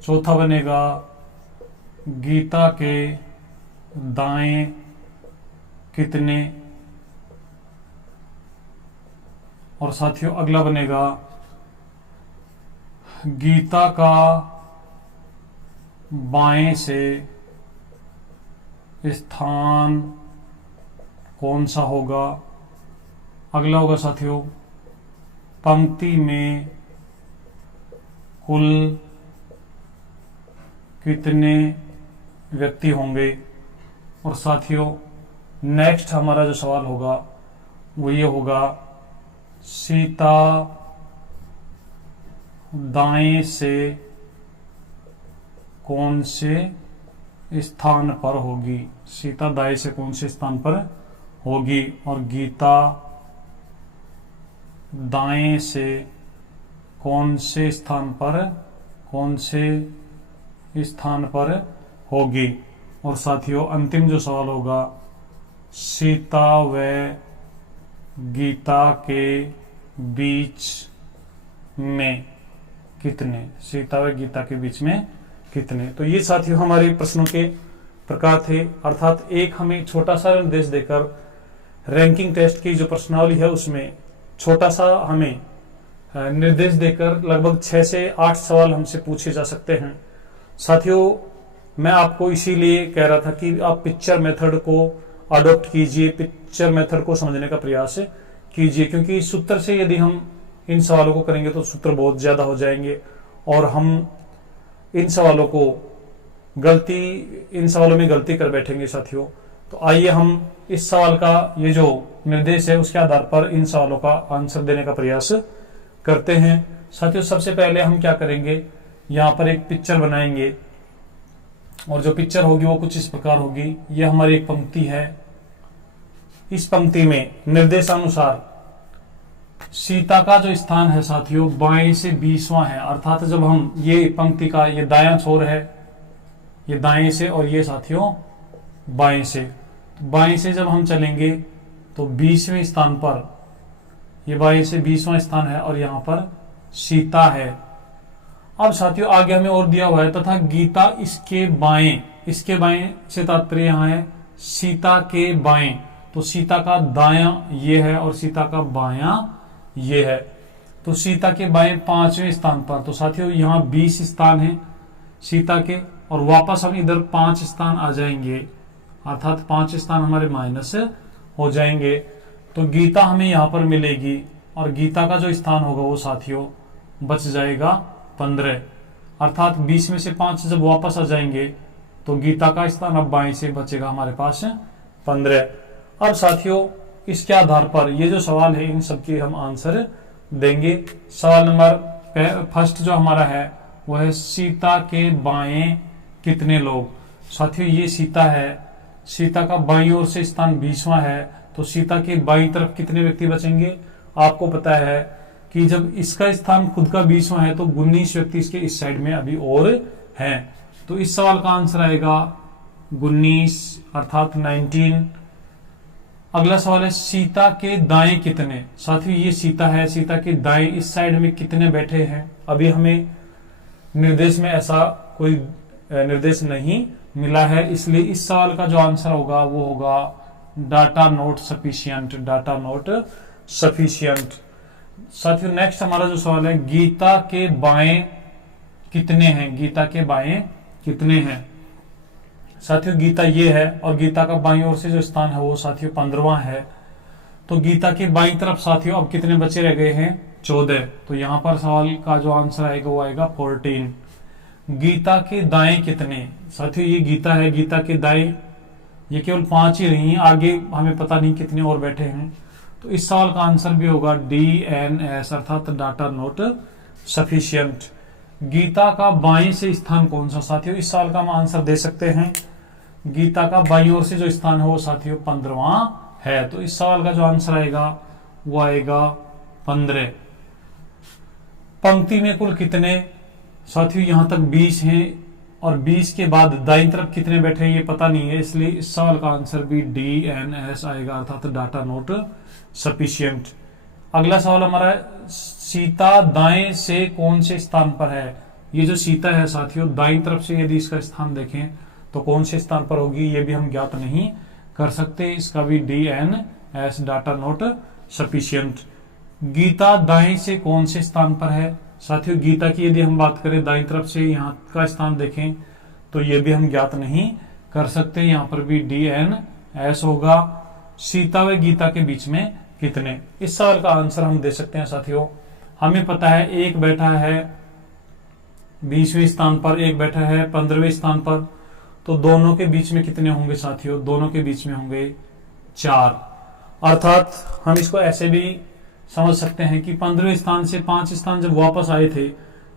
चौथा बनेगा गीता के दाएं कितने, और साथियों अगला बनेगा गीता का बाएं से स्थान कौन सा होगा। अगला होगा साथियों पंक्ति में कुल कितने व्यक्ति होंगे। और साथियों नेक्स्ट हमारा जो सवाल होगा वो ये होगा सीता दाएं से कौन से स्थान पर होगी। सीता दाएं से कौन से स्थान पर होगी, और गीता दाएं से कौन से स्थान पर होगी। और साथियों अंतिम जो सवाल होगा सीता व गीता के बीच में कितने, सीता व गीता के बीच में कितने। तो ये साथियों हमारे प्रश्नों के प्रकार थे, अर्थात एक हमें छोटा सा निर्देश देकर रैंकिंग टेस्ट की जो प्रश्नावली है उसमें छोटा सा हमें निर्देश देकर लगभग 6 से 8 सवाल हमसे पूछे जा सकते हैं। साथियों मैं आपको इसीलिए कह रहा था कि आप पिक्चर मेथड को अडॉप्ट कीजिए, पिक्चर मेथड को समझने का प्रयास कीजिए, क्योंकि सूत्र से यदि हम इन सवालों को करेंगे तो सूत्र बहुत ज्यादा हो जाएंगे और हम इन सवालों में गलती कर बैठेंगे साथियों। तो आइए हम इस सवाल का ये जो निर्देश है उसके आधार पर इन सवालों का आंसर देने का प्रयास करते हैं। साथियों सबसे पहले हम क्या करेंगे, यहाँ पर एक पिक्चर बनाएंगे और जो पिक्चर होगी वो कुछ इस प्रकार होगी। यह हमारी एक पंक्ति है, इस पंक्ति में निर्देशानुसार सीता का जो स्थान है साथियों बाएं से 20वां है, अर्थात जब हम ये पंक्ति का ये दायां छोर है, ये दाएं से और ये साथियों बाएं से, तो बाएं से जब हम चलेंगे तो 20वें स्थान पर, ये बाएं से 20वां स्थान है और यहां पर सीता है। अब साथियों आगे हमें और दिया हुआ है तथा गीता इसके बाएं से तात्पर्य यहां है सीता के बाएं, तो सीता का दायां ये है और सीता का बायां ये है, तो सीता के बाएं 5वें स्थान पर। तो साथियों यहाँ 20 स्थान है सीता के और वापस हम इधर 5 स्थान आ जाएंगे, अर्थात 5 स्थान हमारे माइनस हो जाएंगे। तो गीता हमें यहाँ पर मिलेगी और गीता का जो स्थान होगा वो साथियों बच जाएगा 15, अर्थात 20 में से 5 जब वापस आ जाएंगे तो गीता का स्थान अब बाएं से बचेगा हमारे पास 15। अब साथियों इसके आधार पर ये जो सवाल है इन सबके हम आंसर देंगे। सवाल नंबर फर्स्ट जो हमारा है वो है सीता के बाएं कितने लोग। साथियों ये सीता है, सीता का बाईं ओर से स्थान 20वां है, तो सीता के बाईं तरफ कितने व्यक्ति बचेंगे। आपको पता है कि जब इसका स्थान खुद का 20वां है तो 19 व्यक्ति इसके इस साइड में अभी और हैं, तो इस सवाल का आंसर आएगा 19 अर्थात 19। अगला सवाल है सीता के दाएं कितने। साथियों ये सीता है, सीता के दाएं इस साइड में कितने बैठे हैं। अभी हमें निर्देश में ऐसा कोई निर्देश नहीं मिला है, इसलिए इस सवाल का जो आंसर होगा वो होगा data not sufficient, data not sufficient. साथियों नेक्स्ट हमारा जो सवाल है गीता के बाएं कितने हैं, गीता के बाएं कितने हैं। साथियों गीता ये है और गीता का बाईं ओर से जो स्थान है वो साथियों 15वां है, तो गीता के बाईं तरफ साथियों अब कितने बचे रह गए हैं 14, तो यहां पर सवाल का जो आंसर आएगा वो आएगा 14। गीता के दाएं कितने। साथियों ये गीता है, गीता के दाएं ये केवल 5 ही नहीं, आगे हमें पता नहीं कितने और बैठे हैं, तो इस सवाल का आंसर भी होगा DNS अर्थात डाटा नॉट सफिशिएंट। गीता का बाएं से स्थान कौन सा। साथियों इस सवाल का हम आंसर दे सकते हैं, गीता का बाईं ओर से जो स्थान है वो साथियों 15वां है, तो इस सवाल का जो आंसर आएगा वो आएगा 15। पंक्ति में कुल कितने। साथियों यहां तक 20 हैं और 20 के बाद दाईं तरफ कितने बैठे हैं ये पता नहीं है, इसलिए इस सवाल का आंसर भी DNS आएगा अर्थात डाटा नॉट सफिशिएंट। अगला सवाल हमारा सीता दाएं से कौन से स्थान पर है। ये जो सीता है साथियों दाईं तरफ से यदि इसका स्थान देखें तो कौन से स्थान पर होगी ये भी हम ज्ञात नहीं कर सकते। इसका भी DNS data not sufficient. Gita दाएं से कौन से स्थान पर है? साथियों गीता की यदि हम बात करें दाईं तरफ से यहाँ का स्थान देखें तो ये भी हम ज्ञात नहीं कर सकते। यहाँ पर भी DNS होगा। सीता व गीता के बीच में कितने? इस सवाल का आंसर हम दे सकते हैं साथियों। हमें पता है एक बैठा है 20वें स्थान पर, एक बैठा है 15वें स्थान पर, तो दोनों के बीच में कितने होंगे साथियों? दोनों के बीच में होंगे 4। अर्थात हम इसको ऐसे भी समझ सकते हैं कि 15वें स्थान से 5 स्थान जब वापस आए थे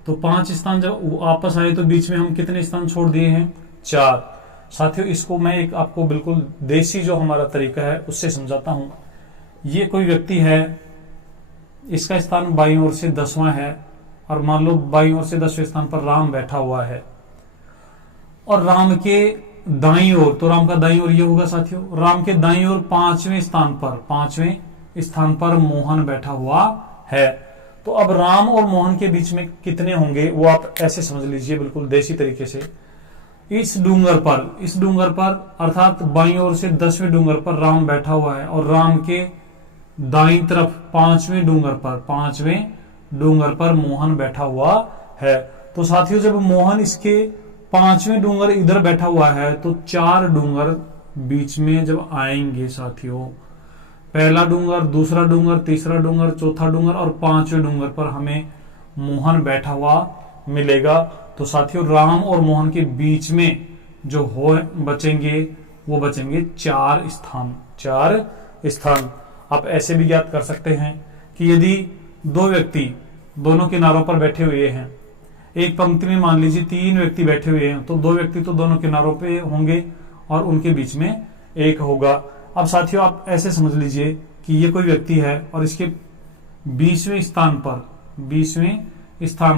तो 5 स्थान जब वापस आए तो बीच में हम कितने स्थान छोड़ दिए हैं? 4। साथियों इसको मैं एक आपको बिल्कुल देसी जो हमारा तरीका है उससे समझाता हूं। ये कोई व्यक्ति है, इसका स्थान बाईं ओर से 10वां है और मान लो बाईं ओर से 10वें स्थान पर राम बैठा हुआ है और राम के दाईं ओर, तो राम का दाईं ओर ये होगा साथियों, राम के दाईं ओर 5वें स्थान पर मोहन बैठा हुआ है। तो अब राम और मोहन के बीच में कितने होंगे वो आप ऐसे समझ लीजिए बिल्कुल देसी तरीके से। इस डूंगर पर अर्थात बाईं ओर से 10वें डूंगर पर राम बैठा हुआ है और राम के दाईं तरफ 5वें डूंगर पर मोहन बैठा हुआ है। तो साथियों जब मोहन इसके 5वें डूंगर इधर बैठा हुआ है तो 4 डूंगर बीच में जब आएंगे साथियों, पहला डूंगर, दूसरा डूंगर, तीसरा डूंगर, चौथा डूंगर और 5वें डूंगर पर हमें मोहन बैठा हुआ मिलेगा। तो साथियों राम और मोहन के बीच में जो हो बचेंगे वो बचेंगे 4 स्थान। आप ऐसे भी ज्ञात कर सकते हैं कि यदि 2 व्यक्ति दोनों किनारों पर बैठे हुए हैं, एक पंक्ति में मान लीजिए 3 व्यक्ति बैठे हुए हैं, तो 2 व्यक्ति तो दोनों किनारों पे होंगे और उनके बीच में एक होगा। अब साथियों आप ऐसे समझ लीजिए कि ये कोई व्यक्ति है और इसके 20वें स्थान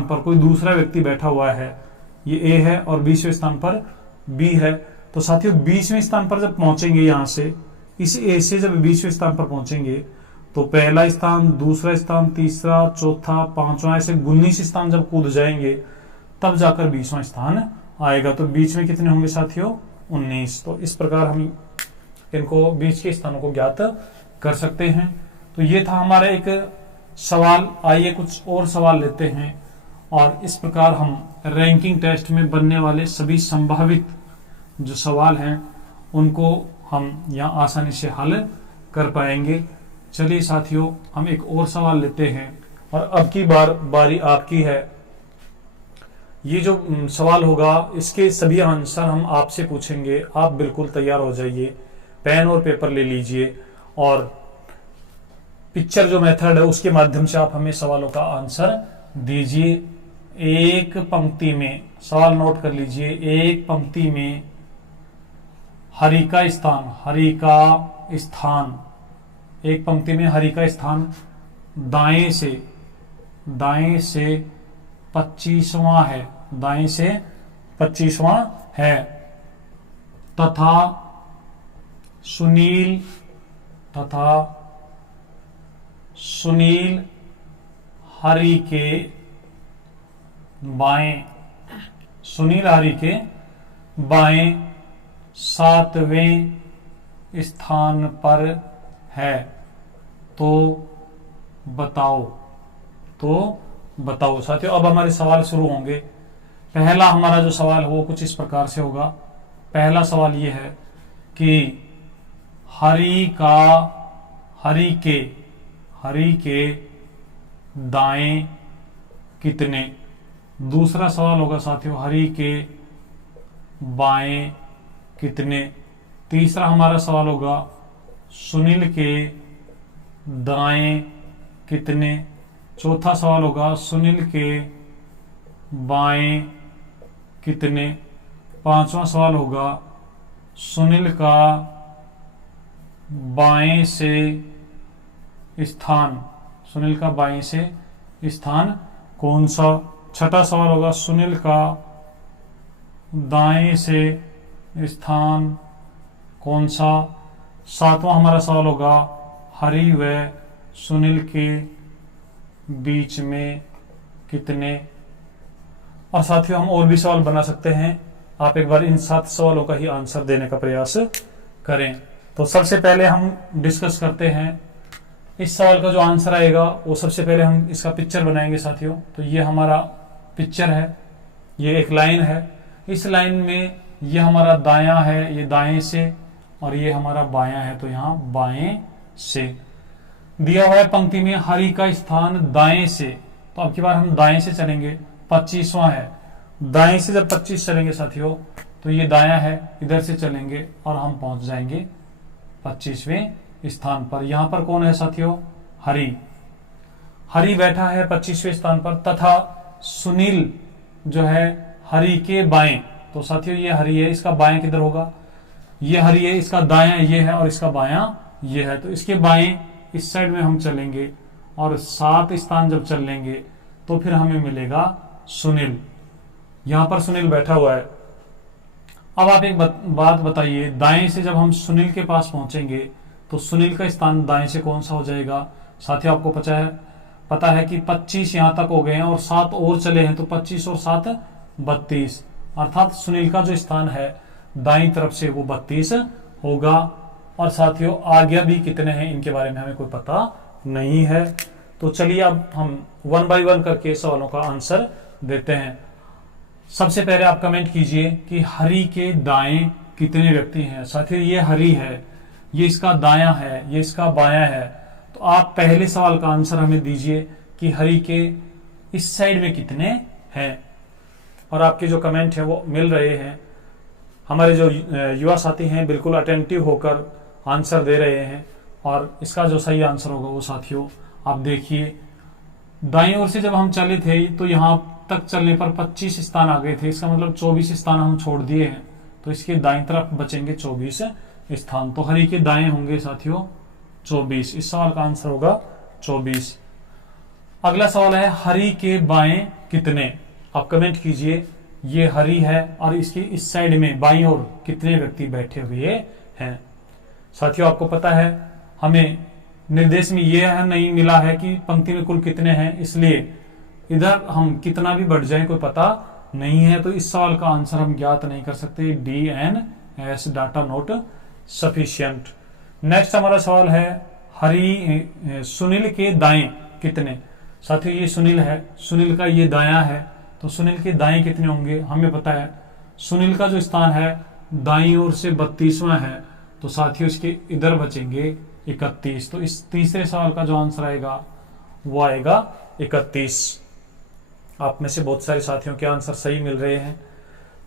पर कोई दूसरा व्यक्ति बैठा हुआ है, ये A है और 20वें स्थान पर B है। तो साथियों 20वें स्थान पर जब पहुंचेंगे, यहां से इस A से जब 20वें स्थान पर पहुंचेंगे तो पहला स्थान, दूसरा स्थान, तीसरा, चौथा, 5वां, ऐसे 19 स्थान जब कूद जाएंगे तब जाकर 20वां स्थान आएगा। तो बीच में कितने होंगे साथियों? 19। तो इस प्रकार हम इनको बीच के स्थानों को ज्ञात कर सकते हैं। तो ये था हमारा एक सवाल। आइए कुछ और सवाल लेते हैं और इस प्रकार हम रैंकिंग टेस्ट में बनने वाले सभी संभावित जो सवाल हैं उनको हम यहाँ आसानी से हल कर पाएंगे। चलिए साथियों हम एक और सवाल लेते हैं और अब की बार बारी आपकी है। ये जो सवाल होगा इसके सभी आंसर हम आपसे पूछेंगे। आप बिल्कुल तैयार हो जाइए, पेन और पेपर ले लीजिए और पिक्चर जो मेथड है उसके माध्यम से आप हमें सवालों का आंसर दीजिए। एक पंक्ति में सवाल नोट कर लीजिए। एक पंक्ति में हरि का स्थान, एक पंक्ति में हरि का स्थान दाएं से 25वां है, दाएं से 25वां है तथा सुनील हरि के बाएं 7वें स्थान पर है। तो बताओ साथियों। अब हमारे सवाल शुरू होंगे। पहला हमारा जो सवाल हो वो कुछ इस प्रकार से होगा। पहला सवाल ये है कि हरि के दाएं कितने। दूसरा सवाल होगा साथियों हरि के बाएं कितने। तीसरा हमारा सवाल होगा सुनील के दाएं कितने। चौथा सवाल होगा सुनील के बाएं कितने। पांचवा सवाल होगा सुनील का बाएं से स्थान कौन सा। छठा सवाल होगा सुनील का दाएं से स्थान कौन सा। सातवां हमारा सवाल होगा हरि व सुनील के बीच में कितने। और साथियों हम और भी सवाल बना सकते हैं आप एक बार इन 7 सवालों का ही आंसर देने का प्रयास करें। तो सबसे पहले हम डिस्कस करते हैं इस सवाल का जो आंसर आएगा। वो सबसे पहले हम इसका पिक्चर बनाएंगे साथियों। तो ये हमारा पिक्चर है, ये एक लाइन है। इस लाइन में ये हमारा दायां है, ये दाएं से, और ये हमारा बायां है, तो यहाँ बाएं से दिया हुआ है। पंक्ति में हरि का स्थान दाएं से, तो अब की बार हम दाएं से चलेंगे। 25वां है, दाएं से जब 25 चलेंगे साथियों तो ये दायां है, इधर से चलेंगे और हम पहुंच जाएंगे 25वें स्थान पर। यहां पर कौन है साथियों? हरि। हरि बैठा है 25वें स्थान पर, तथा सुनील जो है हरि के बाएं। तो साथियों ये हरि है, इसका बाएं किधर होगा? ये हरि है, इसका दायां ये है और इसका बायां ये है। तो इसके बाएं इस साइड में हम चलेंगे और 7 स्थान जब चल लेंगे तो फिर हमें मिलेगा सुनील। यहां पर सुनील बैठा हुआ है। अब आप एक बात बताइए, दाएं से जब हम सुनील के पास पहुंचेंगे तो सुनील का स्थान दाएं से कौन सा हो जाएगा? साथियों आपको पता है कि 25 यहां तक हो गए हैं और 7 और चले हैं, तो 25 और 7 32, अर्थात सुनील का जो स्थान है दाईं तरफ से वो 32 होगा। और साथियों आज्ञा भी कितने हैं इनके बारे में हमें कोई पता नहीं है। तो चलिए अब हम 1 बाय 1 करके सवालों का आंसर देते हैं। सबसे पहले आप कमेंट कीजिए कि हरि के दाएं कितने व्यक्ति हैं। साथियों ये हरि है, ये इसका दायां है, ये इसका बायां है। तो आप पहले सवाल का आंसर हमें दीजिए कि हरि के इस साइड में कितने हैं। और आपके जो कमेंट है वो मिल रहे हैं। हमारे जो युवा साथी हैं बिल्कुल अटेंटिव होकर आंसर दे रहे हैं। और इसका जो सही आंसर होगा वो साथियों आप देखिए, दाईं ओर से जब हम चले थे तो यहां तक चलने पर 25 स्थान आ गए थे। इसका मतलब 24 स्थान हम छोड़ दिए हैं, तो इसके दाईं तरफ बचेंगे 24 स्थान। तो हरि के दाएं होंगे साथियों 24। इस सवाल का आंसर होगा 24। अगला सवाल है हरि के बाएं कितने। आप कमेंट कीजिए, ये हरि है और इसकी इस साइड में बाईं ओर कितने व्यक्ति बैठे हुए हैं। साथियों आपको पता है हमें निर्देश में यह नहीं मिला है कि पंक्ति में कुल कितने हैं, इसलिए इधर हम कितना भी बढ़ जाए कोई पता नहीं है। तो इस सवाल का आंसर हम ज्ञात नहीं कर सकते। DNS data note sufficient. Next हमारा सवाल है हरि सुनील के दाएं कितने। साथियों ये सुनील है, सुनील का ये दायां है, तो सुनील के दाएं कितने होंगे हमें पता है। सुनील का जो स्थान है दाईं ओर से 32वां है, तो साथियों इसके इधर बचेंगे 31। तो इस तीसरे सवाल का जो आंसर आएगा वो आएगा 31। आप में से बहुत सारे साथियों के आंसर सही मिल रहे हैं।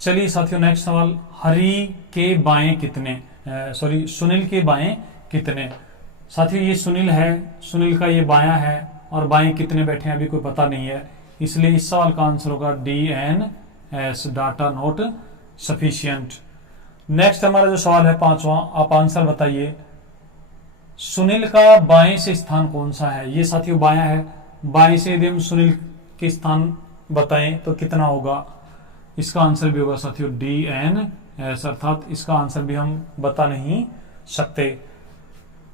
चलिए साथियों नेक्स्ट सवाल, हरि के बाएं कितने, सुनील के बाएं कितने। साथियों ये सुनील है, सुनील का ये बायां है और बाएं कितने बैठे हैं अभी कोई पता नहीं है, इसलिए इस सवाल का आंसर होगा DNS data note sufficient. Next हमारा जो सवाल है 5वां, आप आंसर बताइए, सुनील का बाएं से स्थान कौन सा है। ये साथियों बायां है, बाएं से यदि हम सुनील के स्थान बताएं तो कितना होगा। इसका आंसर भी होगा साथियों DNS, अर्थात इसका आंसर भी हम बता नहीं सकते।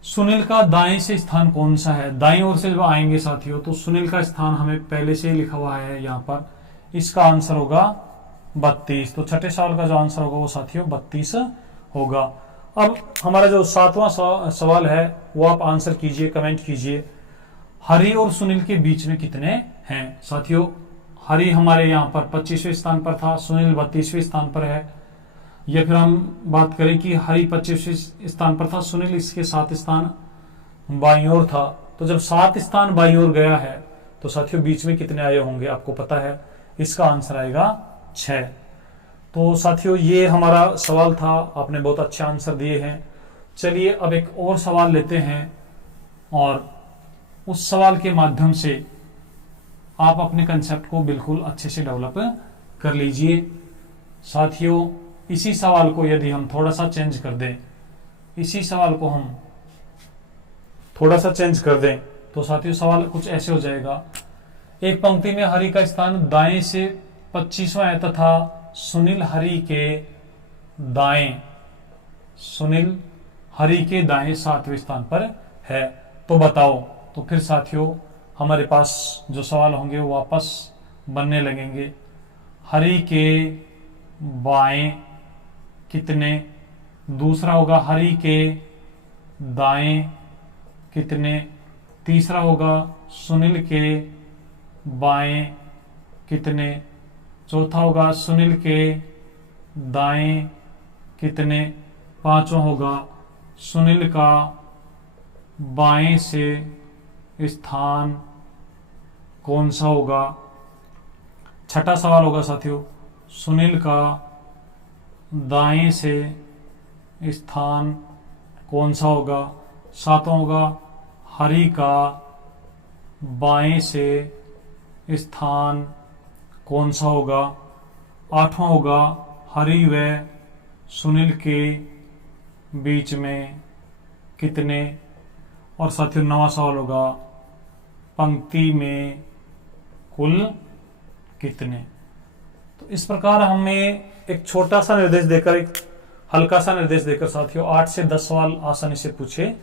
सुनील का दाएं से स्थान कौन सा है। दाएं ओर से जब आएंगे साथियों तो सुनील का स्थान हमें पहले से ही लिखा हुआ है यहाँ पर। इसका आंसर होगा 32। तो छठे सवाल का जो आंसर होगा वो साथियों 32 होगा। अब हमारा जो 7वां सवाल है वो आप आंसर कीजिए, कमेंट कीजिए, हरि और सुनील के बीच में कितने हैं। साथियों हरि हमारे यहाँ पर 25वें स्थान पर था, सुनील 32वें स्थान पर है। या फिर हम बात करें कि हरि 25वें स्थान पर था, सुनील इसके 7 स्थान बाईं ओर था। तो जब 7 स्थान बाईं ओर गया है तो साथियों बीच में कितने आए होंगे आपको पता है। इसका आंसर आएगा 6। तो साथियों ये हमारा सवाल था, आपने बहुत अच्छे आंसर दिए हैं। चलिए अब एक और सवाल लेते हैं और उस सवाल के माध्यम से आप अपने कंसेप्ट को बिल्कुल अच्छे से डेवलप कर लीजिए। साथियों इसी सवाल को यदि हम थोड़ा सा चेंज कर दें, इसी सवाल को हम थोड़ा सा चेंज कर दें तो साथियों सवाल कुछ ऐसे हो जाएगा, एक पंक्ति में हरि का स्थान दाएं से 25वां है तथा सुनील हरि के दाएं, सुनील हरि के दाएं 7वें स्थान पर है, तो बताओ। तो फिर साथियों हमारे पास जो सवाल होंगे वो वापस बनने लगेंगे। हरि के बाएं कितने, दूसरा होगा हरी के दाएं कितने, तीसरा होगा सुनील के बाएं कितने, चौथा होगा सुनील के दाएं कितने, पांचवा होगा सुनील का बाएं से स्थान कौन सा होगा। छठा सवाल होगा साथियों, सुनील का दाएं से स्थान कौन सा होगा। सातवां होगा हरि का बाएं से स्थान कौन सा होगा। आठवां होगा हरि व सुनील के बीच में कितने। और साथियों नवा सवाल होगा पंक्ति में कुल कितने। तो इस प्रकार हमें एक छोटा सा निर्देश देकर, एक हल्का सा निर्देश देकर साथियों 8 से 10 सवाल आसानी से पूछे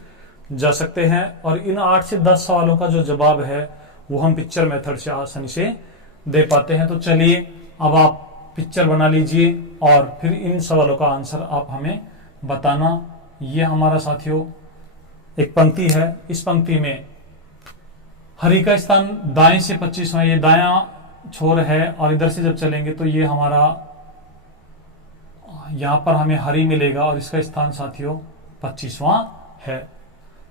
जा सकते हैं। और इन 8 से 10 सवालों का जो जवाब है वो हम पिक्चर मेथड से आसानी से दे पाते हैं। तो चलिए अब आप पिक्चर बना लीजिए और फिर इन सवालों का आंसर आप हमें बताना। ये हमारा साथियों एक पंक्ति है, इस पंक्ति में हरि का स्थान दाएं से 25वां, ये दायां छोर है और इधर से जब चलेंगे तो ये हमारा यहां पर हमें हरि मिलेगा और इसका स्थान साथियों 25वां है।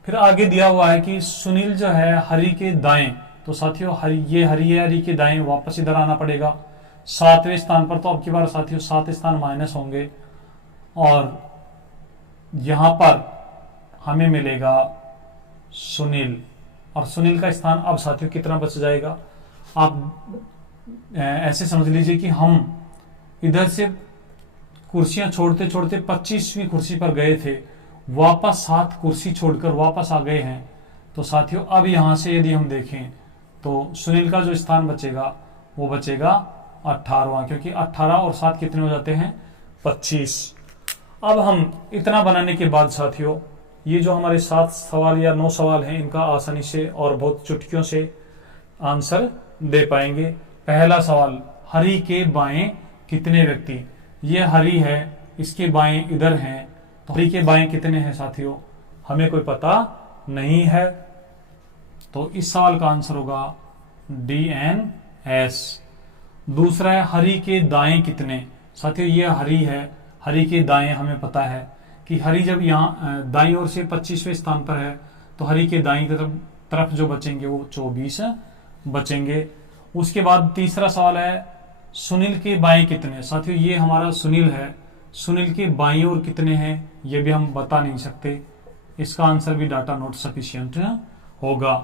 फिर आगे दिया हुआ है कि सुनील जो है हरि के दाएं, तो साथियों ये हरि के दाएं वापस इधर आना पड़ेगा 7वें स्थान पर। तो अब की बार साथियों 7 स्थान माइनस होंगे और यहां पर हमें मिलेगा सुनील, और सुनील का स्थान अब साथियों कितना बच जाएगा। आप ऐसे समझ लीजिए कि हम इधर से कुर्सियां छोड़ते छोड़ते 25वीं कुर्सी पर गए थे, वापस 7 कुर्सी छोड़कर वापस आ गए हैं। तो साथियों अब यहां से यदि हम देखें तो सुनील का जो स्थान बचेगा वो बचेगा 18वां, क्योंकि 18 और 7 कितने हो जाते हैं 25। अब हम इतना बनाने के बाद साथियों ये जो हमारे 7 सवाल या 9 सवाल हैं इनका आसानी से और बहुत चुटकियों से आंसर दे पाएंगे। पहला सवाल, हरि के बाएं कितने व्यक्ति। ये हरि है, इसके बाएं इधर हैं, तो हरि के बाएं कितने हैं साथियों हमें कोई पता नहीं है। तो इस सवाल का आंसर होगा DNS। दूसरा है हरि के दाएं कितने। साथियों ये हरि है, हरि के दाएं हमें पता है कि हरि जब यहाँ दाईं ओर से 25वें स्थान पर है तो हरि के दाईं तरफ जो बचेंगे वो 24 बचेंगे। उसके बाद तीसरा सवाल है सुनील के बाएं कितने। साथियों ये हमारा सुनील है, सुनील के बाईं ओर कितने हैं ये भी हम बता नहीं सकते, इसका आंसर भी डाटा नॉट सफिशिएंट होगा।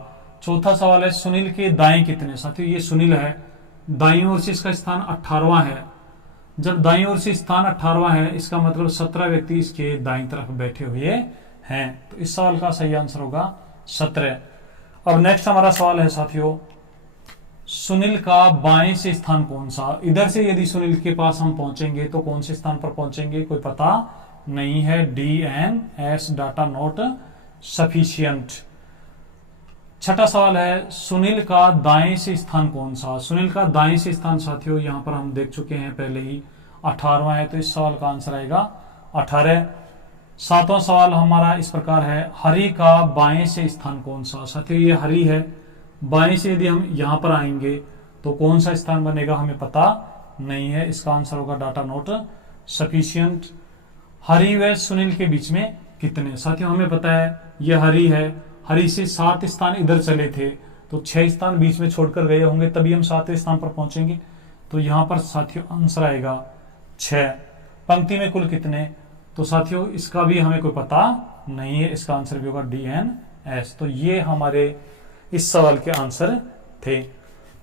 चौथा सवाल है सुनील के दाएं कितने। साथियों ये सुनील है, दाईं ओर से इसका स्थान 18वां है। जब दाईं ओर से स्थान 18वां है इसका मतलब 17 व्यक्ति इसके दाईं तरफ बैठे हुए हैं। तो इस सवाल का सही आंसर होगा 17। अब नेक्स्ट हमारा सवाल है साथियों सुनील का बाएं से स्थान कौन सा। इधर से यदि सुनील के पास हम पहुंचेंगे तो कौन से स्थान पर पहुंचेंगे कोई पता नहीं है। DNS data not sufficient. छठा सवाल है सुनील का दाएं से स्थान कौन सा। सुनील का दाएं से स्थान साथियों यहां पर हम देख चुके हैं पहले ही 18वां है, तो इस सवाल का आंसर आएगा 18। सातवां सवाल हमारा इस प्रकार है हरि का बाएं से स्थान कौन सा। साथियों ये हरि है, बाएं से यदि हम यहां पर आएंगे तो कौन सा स्थान बनेगा हमें पता नहीं है, इसका आंसर होगा डाटा नॉट सफिशिएंट। हरि व सुनील के बीच में कितने। साथियों हमें पता है ये हरि है, हरि से 7 स्थान इधर चले थे तो 6 स्थान बीच में छोड़कर गए होंगे तभी हम 7वें स्थान पर पहुंचेंगे। तो यहां पर साथियों आंसर आएगा 6। पंक्ति में कुल कितने, तो साथियों इसका भी हमें कोई पता नहीं है, इसका आंसर भी होगा DNS। तो ये हमारे इस सवाल के आंसर थे।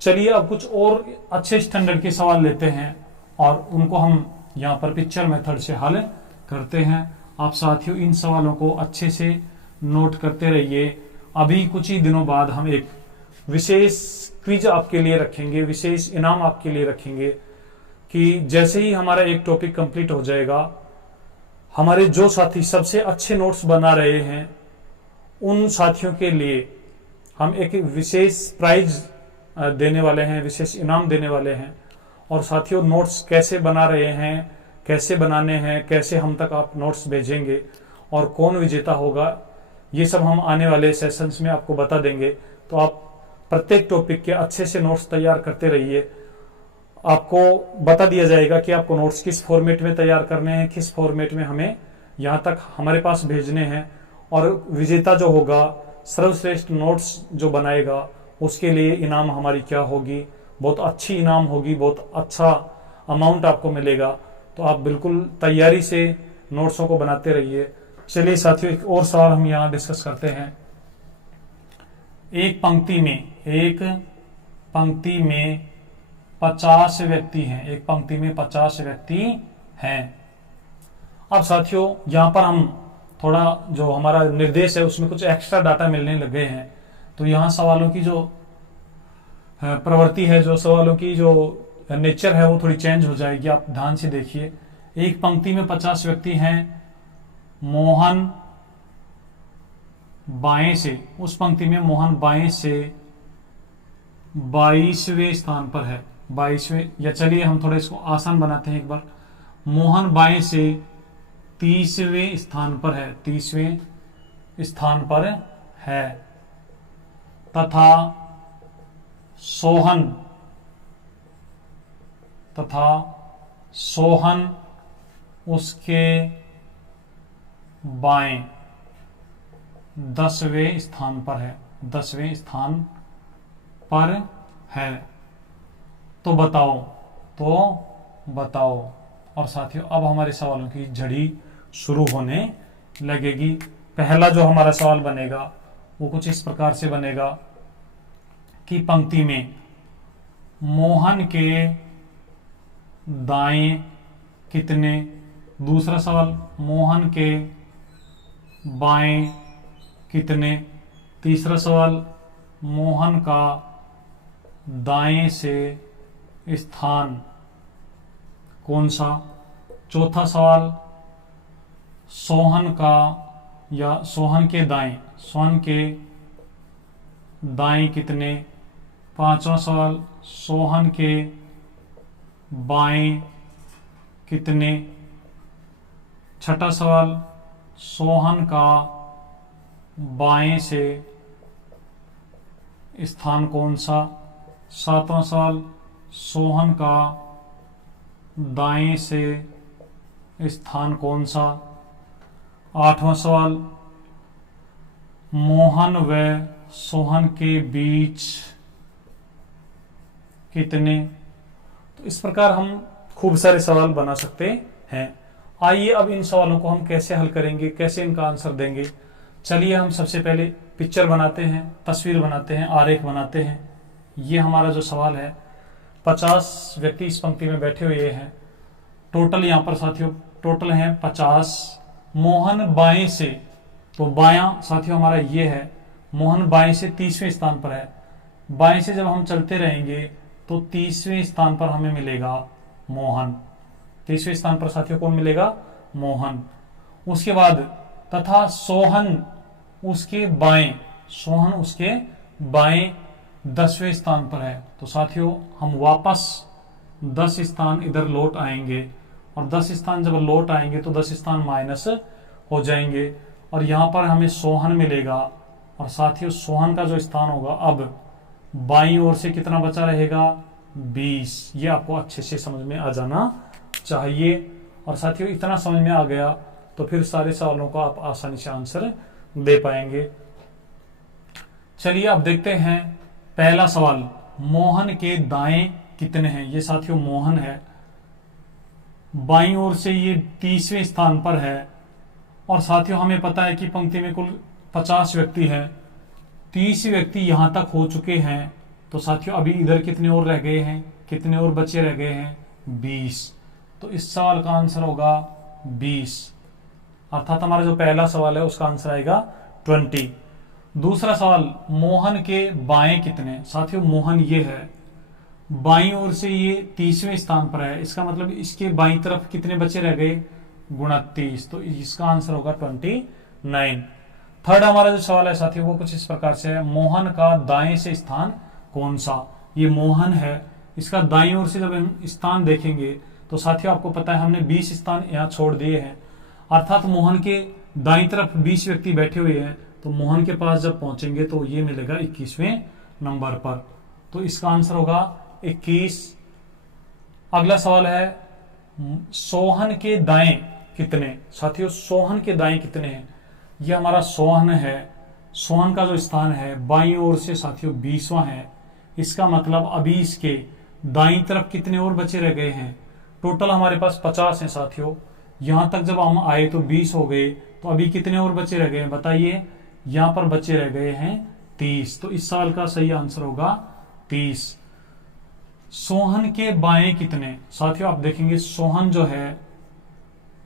चलिए अब कुछ और अच्छे स्टैंडर्ड के सवाल लेते हैं और उनको हम यहाँ पर पिक्चर मेथड से हल करते हैं। आप साथियों इन सवालों को अच्छे से नोट करते रहिए। अभी कुछ ही दिनों बाद हम एक विशेष क्विज आपके लिए रखेंगे, विशेष इनाम आपके लिए रखेंगे कि जैसे ही हमारा एक टॉपिक कंप्लीट हो जाएगा, हमारे जो साथी सबसे अच्छे नोट्स बना रहे हैं उन साथियों के लिए हम एक विशेष प्राइज देने वाले हैं, विशेष इनाम देने वाले हैं। और साथियों नोट्स कैसे बना रहे हैं, कैसे बनाने हैं, कैसे हम तक आप नोट्स भेजेंगे और कौन विजेता होगा, ये सब हम आने वाले सेशंस में आपको बता देंगे। तो आप प्रत्येक टॉपिक के अच्छे से नोट्स तैयार करते रहिए। आपको बता दिया जाएगा कि आपको नोट्स किस फॉर्मेट में तैयार करने हैं, किस फॉर्मेट में हमें यहाँ तक हमारे पास भेजने हैं, और विजेता जो होगा, सर्वश्रेष्ठ नोट्स जो बनाएगा, उसके लिए इनाम हमारी क्या होगी, बहुत अच्छी इनाम होगी, बहुत अच्छा अमाउंट आपको मिलेगा। तो आप बिल्कुल तैयारी से नोट्सों को बनाते रहिए। चलिए साथियों, एक और सवाल हम यहाँ डिस्कस करते हैं। एक पंक्ति में 50 व्यक्ति हैं, एक पंक्ति में 50 व्यक्ति हैं। अब साथियों यहाँ पर हम थोड़ा जो हमारा निर्देश है उसमें कुछ एक्स्ट्रा डाटा मिलने लग गए हैं। तो यहाँ सवालों की जो प्रवृत्ति है, जो सवालों की जो नेचर है वो थोड़ी चेंज हो जाएगी। आप ध्यान से देखिए, एक पंक्ति में 50 व्यक्ति हैं। मोहन बाएं से, उस पंक्ति में मोहन बाएं से 22वें स्थान पर है, 22वें, या चलिए हम थोड़ा इसको आसान बनाते हैं एक बार। मोहन बाएं से 30वें स्थान पर है, 30वें स्थान पर है, तथा सोहन उसके बाएं 10वें स्थान पर है, 10वें स्थान पर है। तो बताओ। और साथियों अब हमारे सवालों की झड़ी शुरू होने लगेगी। पहला जो हमारा सवाल बनेगा वो कुछ इस प्रकार से बनेगा कि पंक्ति में मोहन के दाएं कितने, दूसरा सवाल मोहन के बाएं कितने, तीसरा सवाल मोहन का दाएं से स्थान कौन सा, चौथा सवाल सोहन के दाएं कितने, पांचवा सवाल सोहन के बाएं कितने, छठा सवाल सोहन का बाएं से स्थान कौन सा, सातवां सवाल सोहन का दाएं से स्थान कौन सा, आठवां सवाल मोहन व सोहन के बीच कितने। तो इस प्रकार हम खूब सारे सवाल बना सकते हैं। आइए अब इन सवालों को हम कैसे हल करेंगे, कैसे इनका आंसर देंगे। चलिए हम सबसे पहले पिक्चर बनाते हैं, तस्वीर बनाते हैं, आरेख बनाते हैं। ये हमारा जो सवाल है, 50 व्यक्ति इस पंक्ति में बैठे हुए हैं। टोटल यहाँ पर साथियों टोटल हैं 50। मोहन बाएं से, तो बायां साथियों हमारा ये है, मोहन बाएं से 30वें स्थान पर है। बाएं से जब हम चलते रहेंगे तो 30वें स्थान पर हमें मिलेगा मोहन। 30वें स्थान पर साथियों कौन मिलेगा, मोहन। उसके बाद तथा सोहन उसके बाएं 10वें स्थान पर है। तो साथियों हम वापस 10 स्थान इधर लौट आएंगे, और 10 स्थान जब लौट आएंगे तो 10 स्थान माइनस हो जाएंगे, और यहां पर हमें सोहन मिलेगा। और साथियों सोहन का जो स्थान होगा, अब बाईं ओर से कितना बचा रहेगा, 20। ये आपको अच्छे से समझ में आ जाना चाहिए। और साथियों इतना समझ में आ गया तो फिर सारे सवालों को आप आसानी से आंसर दे पाएंगे। चलिए अब देखते हैं पहला सवाल, मोहन के दाएं कितने हैं। ये साथियों मोहन है, बाईं ओर से ये 30वें स्थान पर है, और साथियों हमें पता है कि पंक्ति में कुल 50 व्यक्ति हैं, 30 व्यक्ति यहां तक हो चुके हैं। तो साथियों अभी इधर कितने और रह गए हैं, कितने और बचे रह गए हैं, 20। तो इस सवाल का आंसर होगा 20, अर्थात हमारा जो पहला सवाल है उसका आंसर आएगा 20। दूसरा सवाल, मोहन के बाएं कितने। साथियों मोहन ये है, बाईं ओर से ये 30वें स्थान पर है, इसका मतलब इसके बाईं तरफ कितने बचे रह गए, 29। तो इसका आंसर होगा 29। थर्ड हमारा जो सवाल है साथियों वो कुछ इस प्रकार से है, मोहन का दाएं से स्थान कौन सा। ये मोहन है, इसका दाईं ओर से जब हम स्थान देखेंगे तो साथियों आपको पता है हमने 20 स्थान यहाँ छोड़ दिए हैं, अर्थात मोहन के दाईं तरफ 20 व्यक्ति बैठे हुए हैं। तो मोहन के पास जब पहुंचेंगे तो ये मिलेगा 21वें नंबर पर। तो इसका आंसर होगा 21। अगला सवाल है सोहन के दाएं कितने। साथियों सोहन के दाएं कितने हैं, ये हमारा सोहन है, सोहन का जो स्थान है बाईं ओर से साथियों 20वां है। इसका मतलब अभी इसके दाईं तरफ कितने और बचे रह गए हैं, टोटल हमारे पास 50 हैं साथियों। यहां तक जब हम आए तो 20 हो गए, तो अभी कितने और बचे रह गए हैं बताइए, यहां पर बचे रह गए हैं 30। तो इस सवाल का सही आंसर होगा 30। सोहन के बाएं कितने, साथियों आप देखेंगे सोहन जो है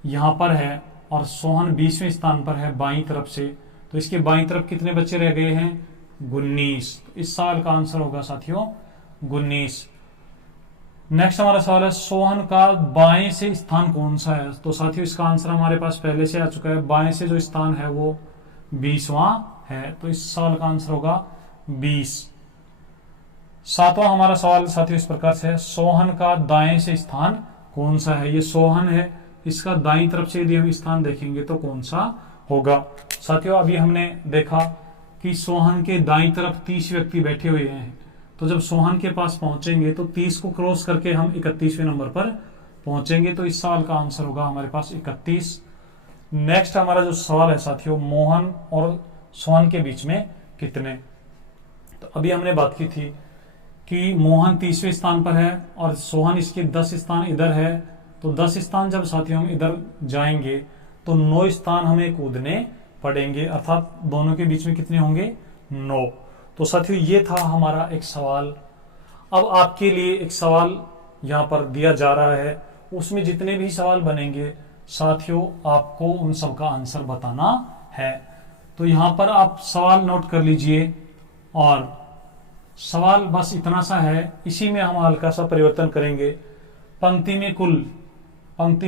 यहां पर है और सोहन 20वें स्थान पर है बाईं तरफ से, तो इसके बाईं तरफ कितने बच्चे रह गए हैं 19। तो इस सवाल का आंसर होगा साथियों 19। नेक्स्ट हमारा सवाल है सोहन का बाएं से स्थान कौन सा है। तो साथियों इसका आंसर हमारे पास पहले से आ चुका है, बाएं से जो स्थान है वो 20वां है। तो इस सवाल का आंसर होगा 20। 7वां हमारा सवाल साथियों इस प्रकार से है सोहन का दाएं से स्थान कौन सा है। ये सोहन है, इसका दाईं तरफ से यदि हम स्थान देखेंगे तो कौन सा होगा। साथियों अभी हमने देखा कि सोहन के दाईं तरफ 30 व्यक्ति बैठे हुए हैं, तो जब सोहन के पास पहुंचेंगे तो 30 को क्रॉस करके हम 31वें नंबर पर पहुंचेंगे। तो इस सवाल का आंसर होगा हमारे पास 31। नेक्स्ट हमारा जो सवाल है साथियों मोहन और सोहन के बीच में कितने। तो अभी हमने बात की थी कि मोहन 30वें स्थान पर है और सोहन इसके 10 स्थान इधर है। तो 10 स्थान जब साथियों हम इधर जाएंगे तो 9 स्थान हमें कूदने पड़ेंगे, अर्थात दोनों के बीच में कितने होंगे 9। तो साथियों ये था हमारा एक सवाल। अब आपके लिए एक सवाल यहाँ पर दिया जा रहा है, उसमें जितने भी सवाल बनेंगे साथियों आपको उन सब का आंसर बताना है। तो यहाँ पर आप सवाल नोट कर लीजिए और सवाल बस इतना सा है, इसी में हम हल्का सा परिवर्तन करेंगे। पंक्ति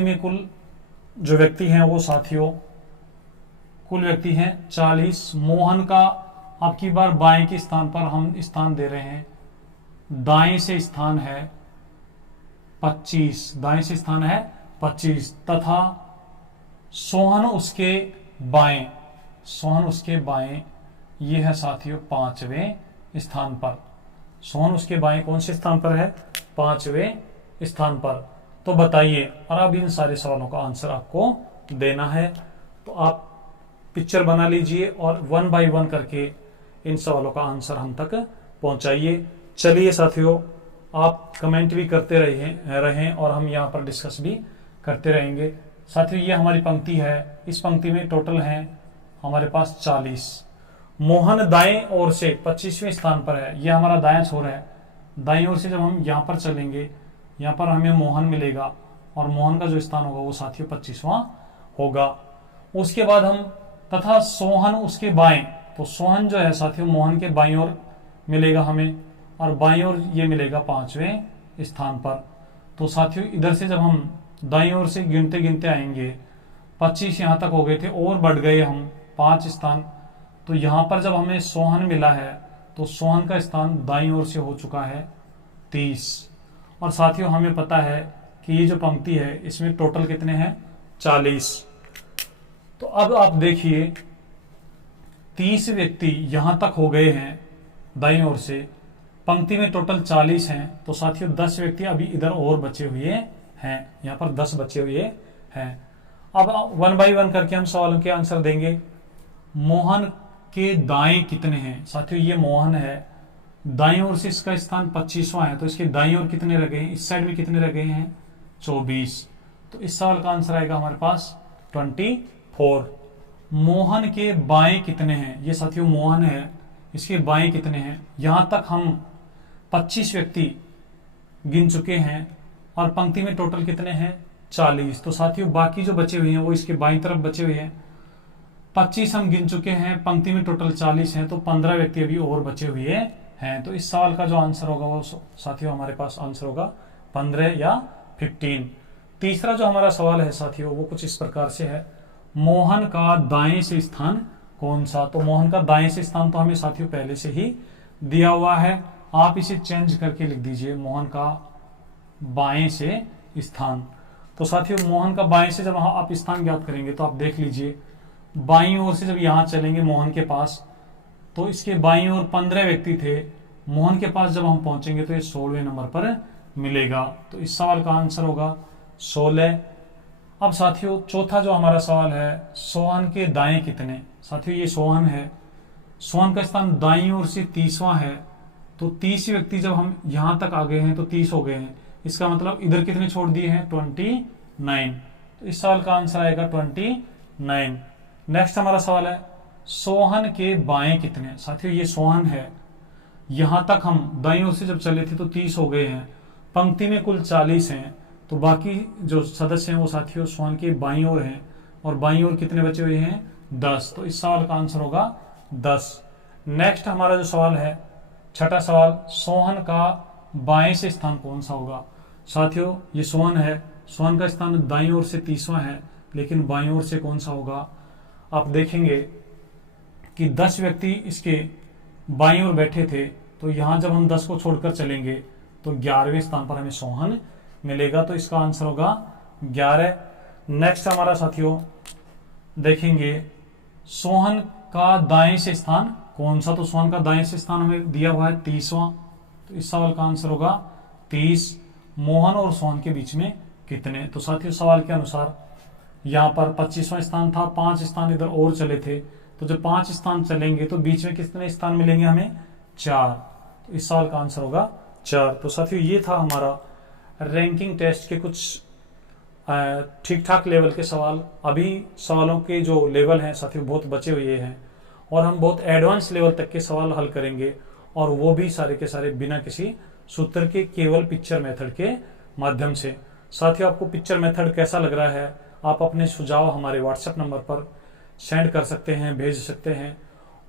में कुल जो व्यक्ति हैं वो साथियों कुल व्यक्ति हैं 40। मोहन का अब की बार बाएं के स्थान पर हम स्थान दे रहे हैं, दाएं से स्थान है 25, दाएं से स्थान है 25 तथा सोहन उसके बाएं ये है साथियों 5वें स्थान पर। सोहन उसके बाएं कौन से स्थान पर है 5वें स्थान पर। तो बताइए, और अब इन सारे सवालों का आंसर आपको देना है। तो आप पिक्चर बना लीजिए और 1 बाय 1 करके इन सवालों का आंसर हम तक पहुंचाइए। चलिए साथियों आप कमेंट भी करते रहें और हम यहाँ पर डिस्कस भी करते रहेंगे। साथियों ये हमारी पंक्ति है, इस पंक्ति में टोटल हैं हमारे पास 40। मोहन दाएं ओर से 25वें स्थान पर है, ये हमारा दायां छोर है। दाएं ओर से जब हम यहाँ पर चलेंगे, यहाँ पर हमें मोहन मिलेगा और मोहन का जो स्थान होगा वो साथियों 25वां होगा। उसके बाद हम तथा सोहन उसके बाएं, तो सोहन जो है साथियों मोहन के बाईं ओर मिलेगा हमें और बाईं ओर ये मिलेगा 5वें स्थान पर। तो साथियों इधर से जब हम दाईं ओर से गिनते गिनते आएंगे, 25 यहाँ तक हो गए थे और बढ़ गए हम 5 स्थान। तो यहाँ पर जब हमें सोहन मिला है तो सोहन का स्थान दाईं ओर से हो चुका है 30। और साथियों हमें पता है कि ये जो पंक्ति है इसमें टोटल कितने हैं 40। तो अब आप देखिए 30 व्यक्ति यहां तक हो गए हैं दाईं ओर से, पंक्ति में टोटल 40 हैं। तो साथियों 10 व्यक्ति अभी इधर और बचे हुए हैं, यहाँ पर 10 बचे हुए हैं। अब 1 बाय 1 करके हम सवालों के आंसर देंगे। मोहन के दाएं कितने हैं, साथियों ये मोहन है, दाईं ओर से इसका स्थान 25वां है, तो इसके दाईं ओर कितने रह गए हैं, इस साइड में कितने रह गए हैं 24। तो इस सवाल का आंसर आएगा हमारे पास 24। मोहन के बाएं कितने हैं, ये साथियों मोहन है, इसके बाएं कितने हैं। यहां तक हम 25 व्यक्ति गिन चुके हैं और पंक्ति में टोटल कितने हैं 40। तो साथियों बाकी जो बचे हुए हैं वो इसके बाईं तरफ बचे हुए हैं। 25 हम गिन चुके हैं, पंक्ति में टोटल 40 हैं, तो 15 व्यक्ति अभी और बचे हुए हैं। तो इस सवाल का जो आंसर होगा वो साथियों हमारे पास आंसर होगा 15 या 15। तीसरा जो हमारा सवाल है साथियों वो कुछ इस प्रकार से है, मोहन का दाएं से स्थान कौन सा। तो मोहन का दाएं से स्थान तो हमें साथियों पहले से ही दिया हुआ है आप इसे चेंज करके लिख दीजिए मोहन का बाएं से स्थान। तो साथियों मोहन का बाएं से जब आप स्थान ज्ञात करेंगे तो आप देख लीजिए बाईं ओर से जब यहाँ चलेंगे मोहन के पास तो इसके बाईं ओर 15 व्यक्ति थे, मोहन के पास जब हम पहुंचेंगे तो ये 16वें नंबर पर मिलेगा। तो इस सवाल का आंसर होगा 16। अब साथियों चौथा जो हमारा सवाल है, सोहन के दाएं कितने। साथियों ये सोहन है, सोहन का स्थान दाईं ओर से 30वां है, तो 30 व्यक्ति जब हम यहां तक आ गए हैं तो 30 हो गए हैं। इसका मतलब इधर कितने छोड़ दिए हैं 29। तो इस सवाल का आंसर आएगा 29। नेक्स्ट हमारा सवाल है सोहन के बाएं कितने। साथियों ये सोहन है, यहां तक हम दाईं ओर से जब चले थे तो 30 हो गए हैं, पंक्ति में कुल 40 हैं, तो बाकी जो सदस्य हैं वो साथियों सोहन के बाईं ओर हैं, और बाईं ओर कितने बचे हुए हैं 10। तो इस सवाल का आंसर होगा 10। नेक्स्ट हमारा जो सवाल है छठा सवाल, सोहन का बाएं से स्थान कौन सा होगा। साथियों ये सोहन है, सोहन का स्थान दाईं ओर से 30वां है, लेकिन बाईं ओर से कौन सा होगा। आप देखेंगे कि 10 व्यक्ति इसके बाईं ओर बैठे थे, तो यहां जब हम 10 को छोड़कर चलेंगे तो 11वें स्थान पर हमें सोहन मिलेगा। तो इसका आंसर होगा 11। नेक्स्ट हमारा साथियों देखेंगे सोहन का दाएं से स्थान कौन सा। तो सोहन का दाएं से स्थान हमें दिया हुआ है 30वां, तो इस सवाल का आंसर होगा 30। मोहन और सोहन के बीच में कितने। तो साथियों सवाल के अनुसार यहाँ पर 25वां स्थान था, 5 स्थान इधर और चले थे, तो जब 5 स्थान चलेंगे तो बीच में कितने स्थान मिलेंगे हमें 4। तो इस सवाल का आंसर होगा 4। तो साथियों ये था हमारा रैंकिंग टेस्ट के कुछ ठीक ठाक लेवल के सवाल। अभी सवालों के जो लेवल हैं साथियों बहुत बचे हुए हैं, और हम बहुत एडवांस लेवल तक के सवाल हल करेंगे, और वो भी सारे के सारे बिना किसी सूत्र के, केवल पिक्चर मेथड के माध्यम से। साथियों आपको पिक्चर मेथड कैसा लग रहा है, आप अपने सुझाव हमारे व्हाट्सएप नंबर पर सेंड कर सकते हैं, भेज सकते हैं।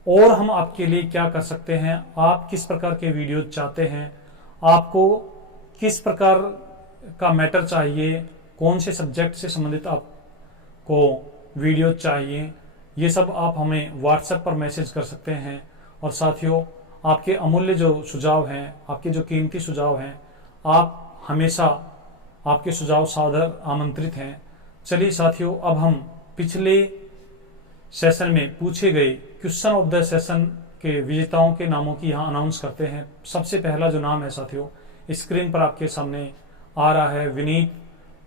और हम आपके लिए क्या कर सकते हैं, आप किस प्रकार के वीडियो चाहते हैं, आपको किस प्रकार का मैटर चाहिए, कौन से सब्जेक्ट से संबंधित आपको वीडियो चाहिए, ये सब आप हमें व्हाट्सएप पर मैसेज कर सकते हैं। और साथियों आपके अमूल्य जो सुझाव हैं, आपके जो कीमती सुझाव हैं, आप हमेशा आपके सुझाव सादर आमंत्रित हैं। चलिए साथियों अब हम पिछले सेशन में पूछे गए क्वेश्चन ऑफ द सेशन के विजेताओं के नामों की यहाँ अनाउंस करते हैं। सबसे पहला जो नाम है साथियों स्क्रीन पर आपके सामने आ रहा है, विनीत।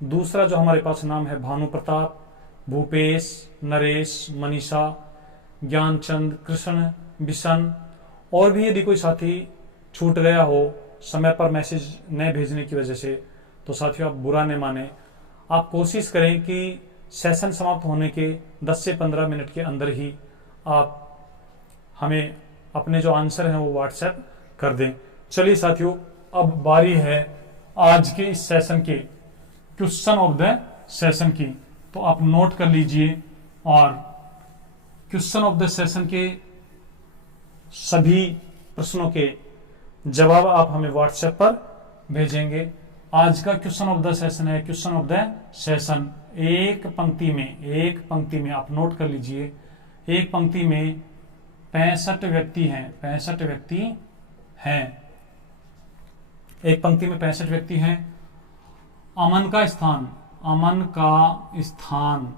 दूसरा जो हमारे पास नाम है भानु प्रताप, भूपेश, नरेश, मनीषा, ज्ञानचंद, कृष्ण, बिशन। और भी यदि कोई साथी छूट गया हो समय पर मैसेज न भेजने की वजह से, तो साथियों आप बुरा न माने। आप कोशिश करें कि सेशन समाप्त होने के 10 से 15 मिनट के अंदर ही आप हमें अपने जो आंसर हैं वो व्हाट्सएप कर दें। चलिए साथियों अब बारी है आज के इस सेशन के क्वेश्चन ऑफ द सेशन की, तो आप नोट कर लीजिए, और क्वेश्चन ऑफ द सेशन के सभी प्रश्नों के जवाब आप हमें व्हाट्सएप पर भेजेंगे। आज का क्वेश्चन ऑफ द सेशन है क्वेश्चन ऑफ द सेशन। एक पंक्ति में आप नोट कर लीजिए, एक पंक्ति में 65 व्यक्ति हैं, 65 व्यक्ति हैं, एक पंक्ति में 65 व्यक्ति हैं। अमन का स्थान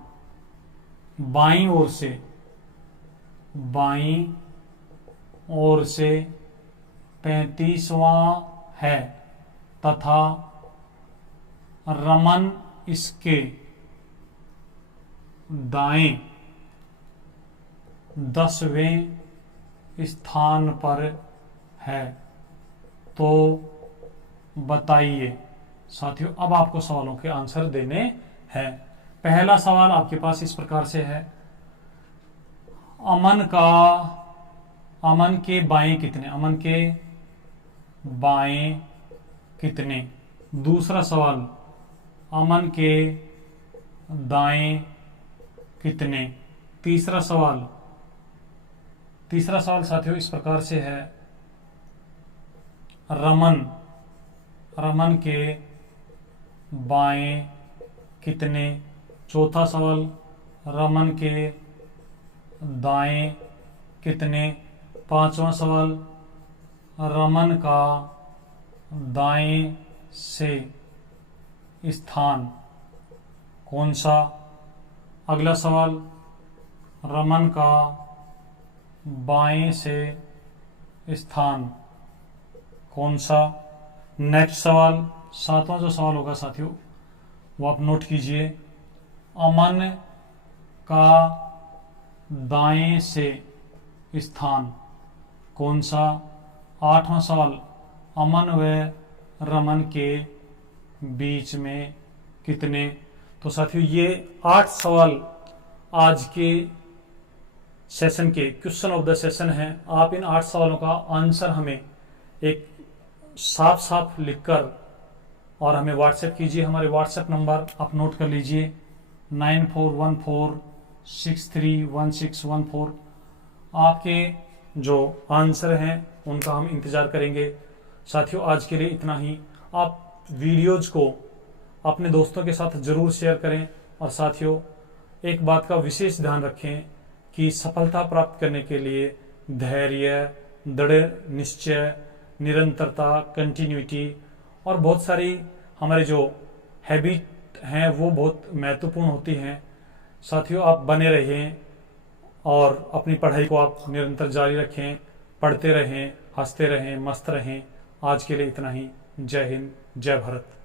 बाईं ओर से 35वां है, तथा रमन इसके दाएं 10वें स्थान पर है, तो बताइए। साथियों अब आपको सवालों के आंसर देने हैं। पहला सवाल आपके पास इस प्रकार से है, अमन के बाएं कितने। दूसरा सवाल, अमन के दाएं कितने। तीसरा सवाल साथियों इस प्रकार से है, रमन के बाएं कितने। चौथा सवाल, रमन के दाएं कितने। पांचवा सवाल, रमन का दाएं से स्थान कौन सा। अगला सवाल, रमन का बाएं से स्थान कौन सा। नेक्स्ट सवाल, सातवां जो सवाल होगा साथियों वो आप नोट कीजिए। अमन का दाएं से स्थान कौन सा। आठवां सवाल, अमन व रमन के बीच में कितने। तो साथियों ये 8 सवाल आज के सेशन के क्वेश्चन ऑफ द सेशन हैं। आप इन 8 सवालों का आंसर हमें एक साफ साफ लिखकर और हमें व्हाट्सएप कीजिए। हमारे व्हाट्सएप नंबर आप नोट कर लीजिए 9414631614। आपके जो आंसर हैं उनका हम इंतज़ार करेंगे। साथियों आज के लिए इतना ही। आप वीडियोज़ को अपने दोस्तों के साथ ज़रूर शेयर करें और साथियों एक बात का विशेष ध्यान रखें कि सफलता प्राप्त करने के लिए धैर्य, दृढ़ निश्चय, निरंतरता, कंटिन्यूटी और बहुत सारी हमारे जो हैबिट हैं वो बहुत महत्वपूर्ण होती हैं। साथियों आप बने रहें और अपनी पढ़ाई को आप निरंतर जारी रखें, पढ़ते रहें, हंसते रहें, मस्त रहें। आज के लिए इतना ही। जय हिंद, जय भारत।